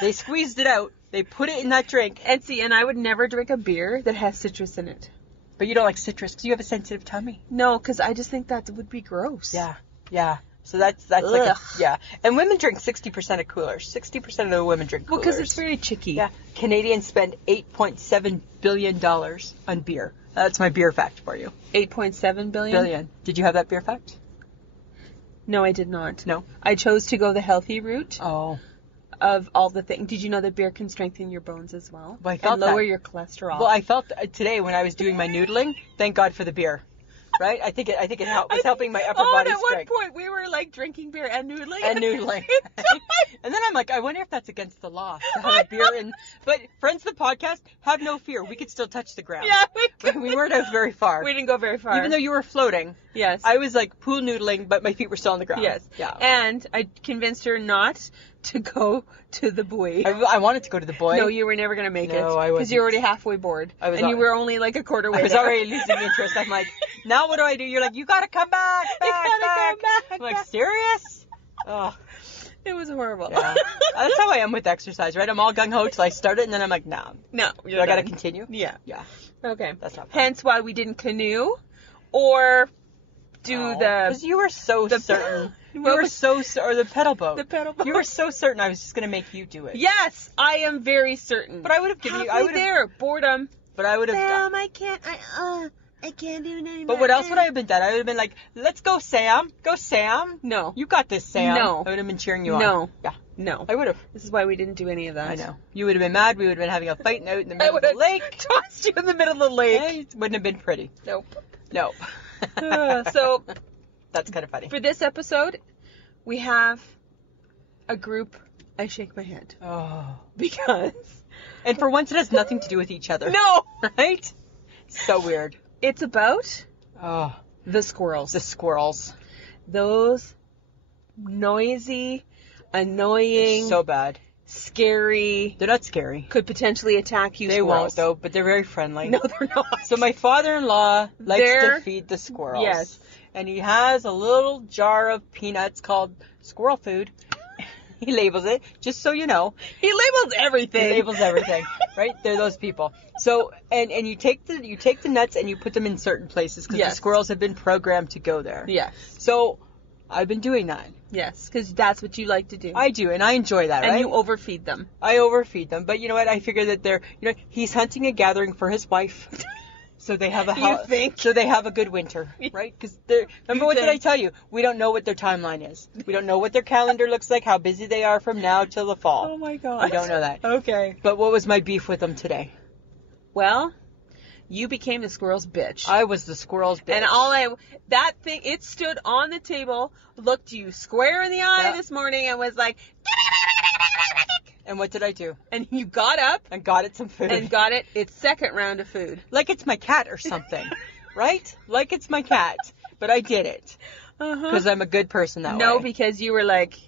they squeezed it out. They put it in that drink. And I would never drink a beer that has citrus in it. But you don't like citrus because you have a sensitive tummy. No, because I just think that would be gross. Yeah. So that's like yeah. And women drink 60% of coolers. 60% of the women drink Well, coolers. because it's very chicky. Yeah. Canadians spend $8.7 billion on beer. That's my beer fact for you. 8.7 billion? Billion. Did you have that beer fact? No, I did not. No. I chose to go the healthy route Oh. of all the things. Did you know that beer can strengthen your bones as well? Well, I felt and lower that. your cholesterol. Well, I felt today when I was doing my noodling, thank God for the beer. Right? I think it was helping my upper body at strength. one point we were like drinking beer and noodling. And noodling. And then I'm like, I wonder if that's against the law to have a beer in. But friends of the podcast, have no fear. We could still touch the ground. Yeah, We weren't out very far. we didn't go very far. Even though you were floating. Yes. I was like pool noodling, but my feet were still on the ground. Yes. Yeah. And I convinced her not to go to the buoy. I wanted to go to the buoy. No, you were never going to make it. No, I Because wasn't. you were already halfly bored. I was and you al- were only like a quarter way I was there. already losing interest. I'm like, now what do I do? You're like, you gotta come back. You gotta come back. I'm like, serious? Oh, It was horrible. yeah. That's how I am with exercise, right? I'm all gung ho till I start it, and then I'm like, nah. No. Do I gotta continue? Yeah. Yeah. Okay. That's not fun. Hence why we didn't canoe or do Because you were so certain. You What were was- so or the pedal boat. the pedal boat. You were so certain I was just gonna make you do it. Yes, I am very certain. But I would have given you. I Halfway would have. there. Boredom. But I would have. Sam, I can't. I can't do it anymore. But what else would I have been done? I would have been like, let's go, Sam. Go, Sam. No. You got this, Sam. No. I would have been cheering you on. No. Yeah. No. I would have. This is why we didn't do any of that. I know. You would have been mad. We would have been having a fight out in the I middle would of have the lake. tossed you in the middle of the lake. It wouldn't have been pretty. Nope. No. So That's kind of funny. for this episode, we have a group. I shake my head Oh. because And for once, it has nothing to do with each other. no, Right? So weird. it's about Oh. the squirrels. The squirrels. Those noisy, annoying, So bad. scary, They're not scary. could potentially attack you. They squirrels. won't, though, but they're very friendly. No, they're not. So my father-in-law likes They're- to feed the squirrels. Yes. And he has a little jar of peanuts called squirrel food. He labels it, just so you know. He labels everything. He labels everything, right? They're those people. So, and you take the nuts and you put them in certain places because Yes. the squirrels have been programmed to go there. Yes. So, I've been doing that. Yes, because that's what you like to do. I do, and I enjoy that, and right? you overfeed them. I overfeed them, but you know what? I figure that he's hunting a gathering for his wife. So they have a You think? So they have a good winter, right? Because remember what did I tell you? We don't know what their timeline is. We don't know what their calendar looks like, how busy they are from now till the fall. Oh my god. We don't know that. Okay. But what was my beef with them today? Well, you became the squirrel's bitch. I was the squirrel's bitch. And that thing, it stood on the table, looked you square in the eye Yeah. this morning and was like, And what did I do? and you got up And got it some food. and got it its second round of food. Like it's my cat or something, right? Like it's my cat. But I did it. Because I'm a good person that way. No, because you were like,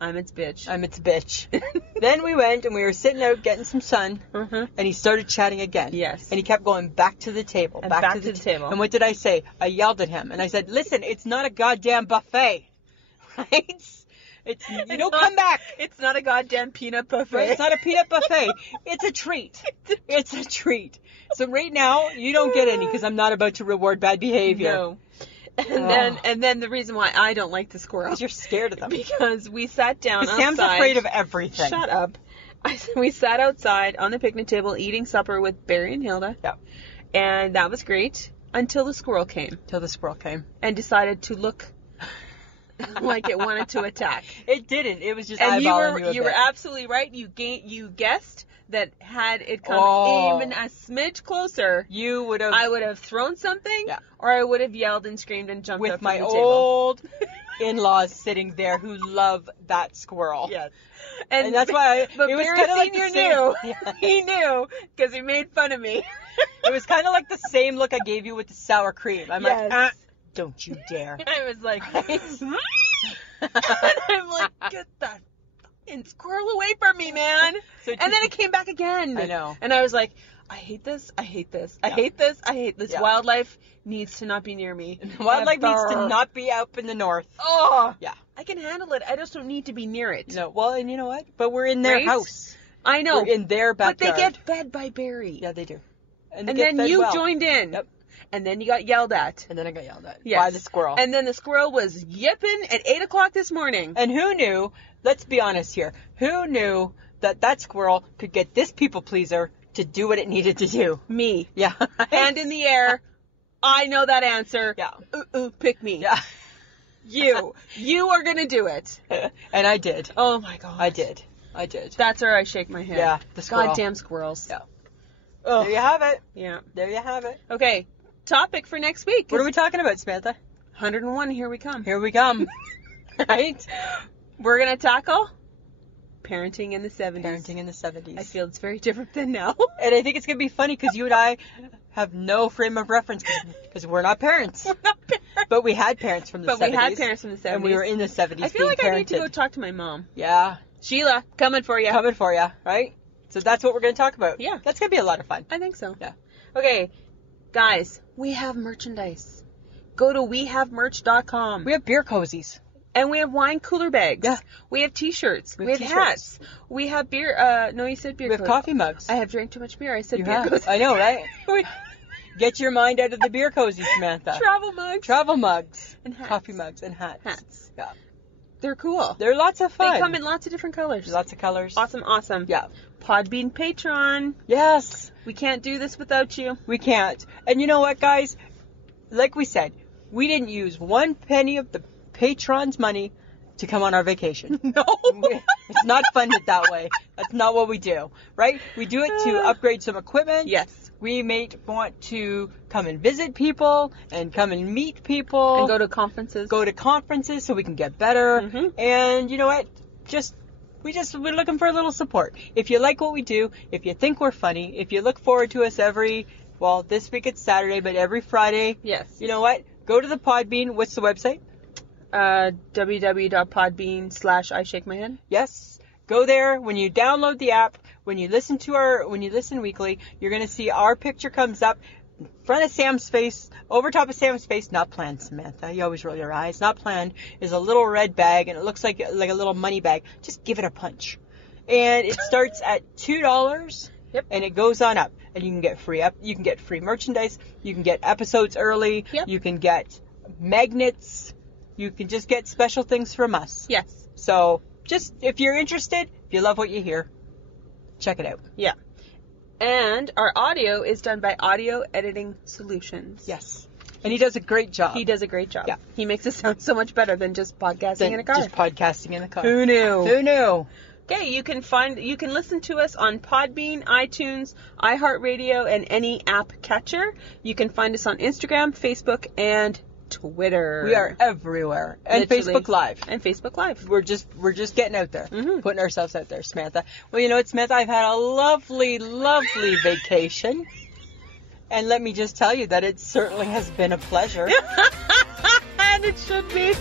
I'm its bitch. I'm its bitch. Then we went and we were sitting out getting some sun. Mhm. And he started chatting again. Yes. And he kept going back to the table. And back to the table. And what did I say? I yelled at him. And I said, listen, it's not a goddamn buffet. Right? You don't come back. It's not a goddamn peanut buffet. Right? It's not a peanut buffet. It's a treat. It's a treat. So right now, you don't get any because I'm not about to reward bad behavior. No. And then the reason why I don't like the squirrel. Because you're scared of them. Because we sat down Because outside. Sam's afraid of everything. Shut up. We sat outside on the picnic table eating supper with Barry and Hilda. Yeah. And that was great until the squirrel came Till the squirrel came. and decided to look like it wanted to attack. It didn't. It was just And eyeballing you were bit. absolutely right. You guessed that had it come Oh. even a smidge closer, You would have. I would have thrown something, Yeah. or I would have yelled and screamed and jumped up with from my the table. old in-laws sitting there who love that squirrel. Yes. And that's why But it was Barry kind of like Senior the same, knew. Yeah. He knew because he made fun of me. It was kind of like the same look I gave you with the sour cream. I'm Yes. like, don't you dare. I was like, and I'm like, get that fucking squirrel away from me, man. So And then it came back again. I know. And I was like, I hate this. I hate this. I hate this. I hate this. Yeah. Wildlife needs to not be near me. Wildlife needs to Ever. not be up in the north. Oh, Yeah. I can handle it. I just don't need to be near it. No, well, and you know what? But we're in their Right? house. I know. We're in their but backyard. they get fed by Barry. Yeah, they do. they and get then fed you well. joined in. Yep. And then you got yelled at. And then I got yelled at Yes. by the squirrel. And then the squirrel was yipping at 8 o'clock this morning. And who knew, let's be honest here, who knew that squirrel could get this people pleaser to do what it needed to do? Me. Yeah. Hand in the air. I know that answer. Yeah. Pick me. Yeah. You are going to do it. And I did. Oh my God. I did. That's where I shake my head. Yeah, the squirrel. Goddamn squirrels. Yeah. Ugh. There you have it. Yeah. There you have it. Okay. Topic for next week. What are we talking about, Samantha? 101. Here we come. Here we come. Right? We're going to tackle parenting in the 70s. Parenting in the 70s. I feel it's very different than now. And I think it's going to be funny because you and I have no frame of reference because we're not parents. We're not parents. But we had parents from the 70s. But we had parents from the 70s. And we were in the 70s I feel like being I need to parented. go talk to my mom. Yeah. Sheila, coming for you. Coming for you, right? So that's what we're going to talk about. Yeah. That's going to be a lot of fun. I think so. Yeah. Okay, guys, we have merchandise. Go to wehavemerch.com. We have beer cozies. And we have wine cooler bags. Yeah. We have t-shirts. We have t-shirts. hats. We have beer, no, you said beer We have cozies. coffee mugs. I have drank too much beer. I said You beer have. cozies. I know, right? Get your mind out of the beer cozies, Samantha. Travel mugs. Travel mugs. And hats. Coffee mugs and hats. Hats. Yeah. They're cool. They're lots of fun. They come in lots of different colors. Lots of colors. Awesome. Yeah. Podbean Patreon. Yes. We can't do this without you. We can't. And you know what, guys? Like we said, we didn't use one penny of the patron's money to come on our vacation. No. It's not funded that way. That's not what we do, right? We do it to upgrade some equipment. Yes. We may want to come and visit people and come and meet people. And go to conferences. Go to conferences so we can get better. Mm-hmm. And you know what? We're looking for a little support. If you like what we do, if you think we're funny, if you look forward to us this week it's Saturday, but every Friday. Yes. You know what? Go to the Podbean. What's the website? www.podbean/I-shake-my-head. Yes. Go there. When you download the app, when you listen weekly, you're going to see our picture comes up in front of Sam's face, over top of Sam's face. Not planned, Samantha. You always roll your eyes. Not planned is a little red bag, and it looks like a little money bag. Just give it a punch. And it starts at $2. Yep. And it goes on up. And you can get free merchandise. You can get episodes early. Yep. You can get magnets. You can just get special things from us. Yes. So, just if you're interested, if you love what you hear, check it out. Yeah. And our audio is done by Audio Editing Solutions. Yes. And he does a great job. He does a great job. Yeah. He makes it sound so much better than just podcasting in a car. Just podcasting in the car. Who knew? Who knew? Okay, you can listen to us on Podbean, iTunes, iHeartRadio, and any app catcher. You can find us on Instagram, Facebook, and Twitter. We are everywhere. And Literally. Facebook Live. And Facebook Live. We're just getting out there. Mhm. Putting ourselves out there, Samantha. Well, you know what, Samantha? I've had a lovely, lovely vacation. And let me just tell you that it certainly has been a pleasure. And it should be.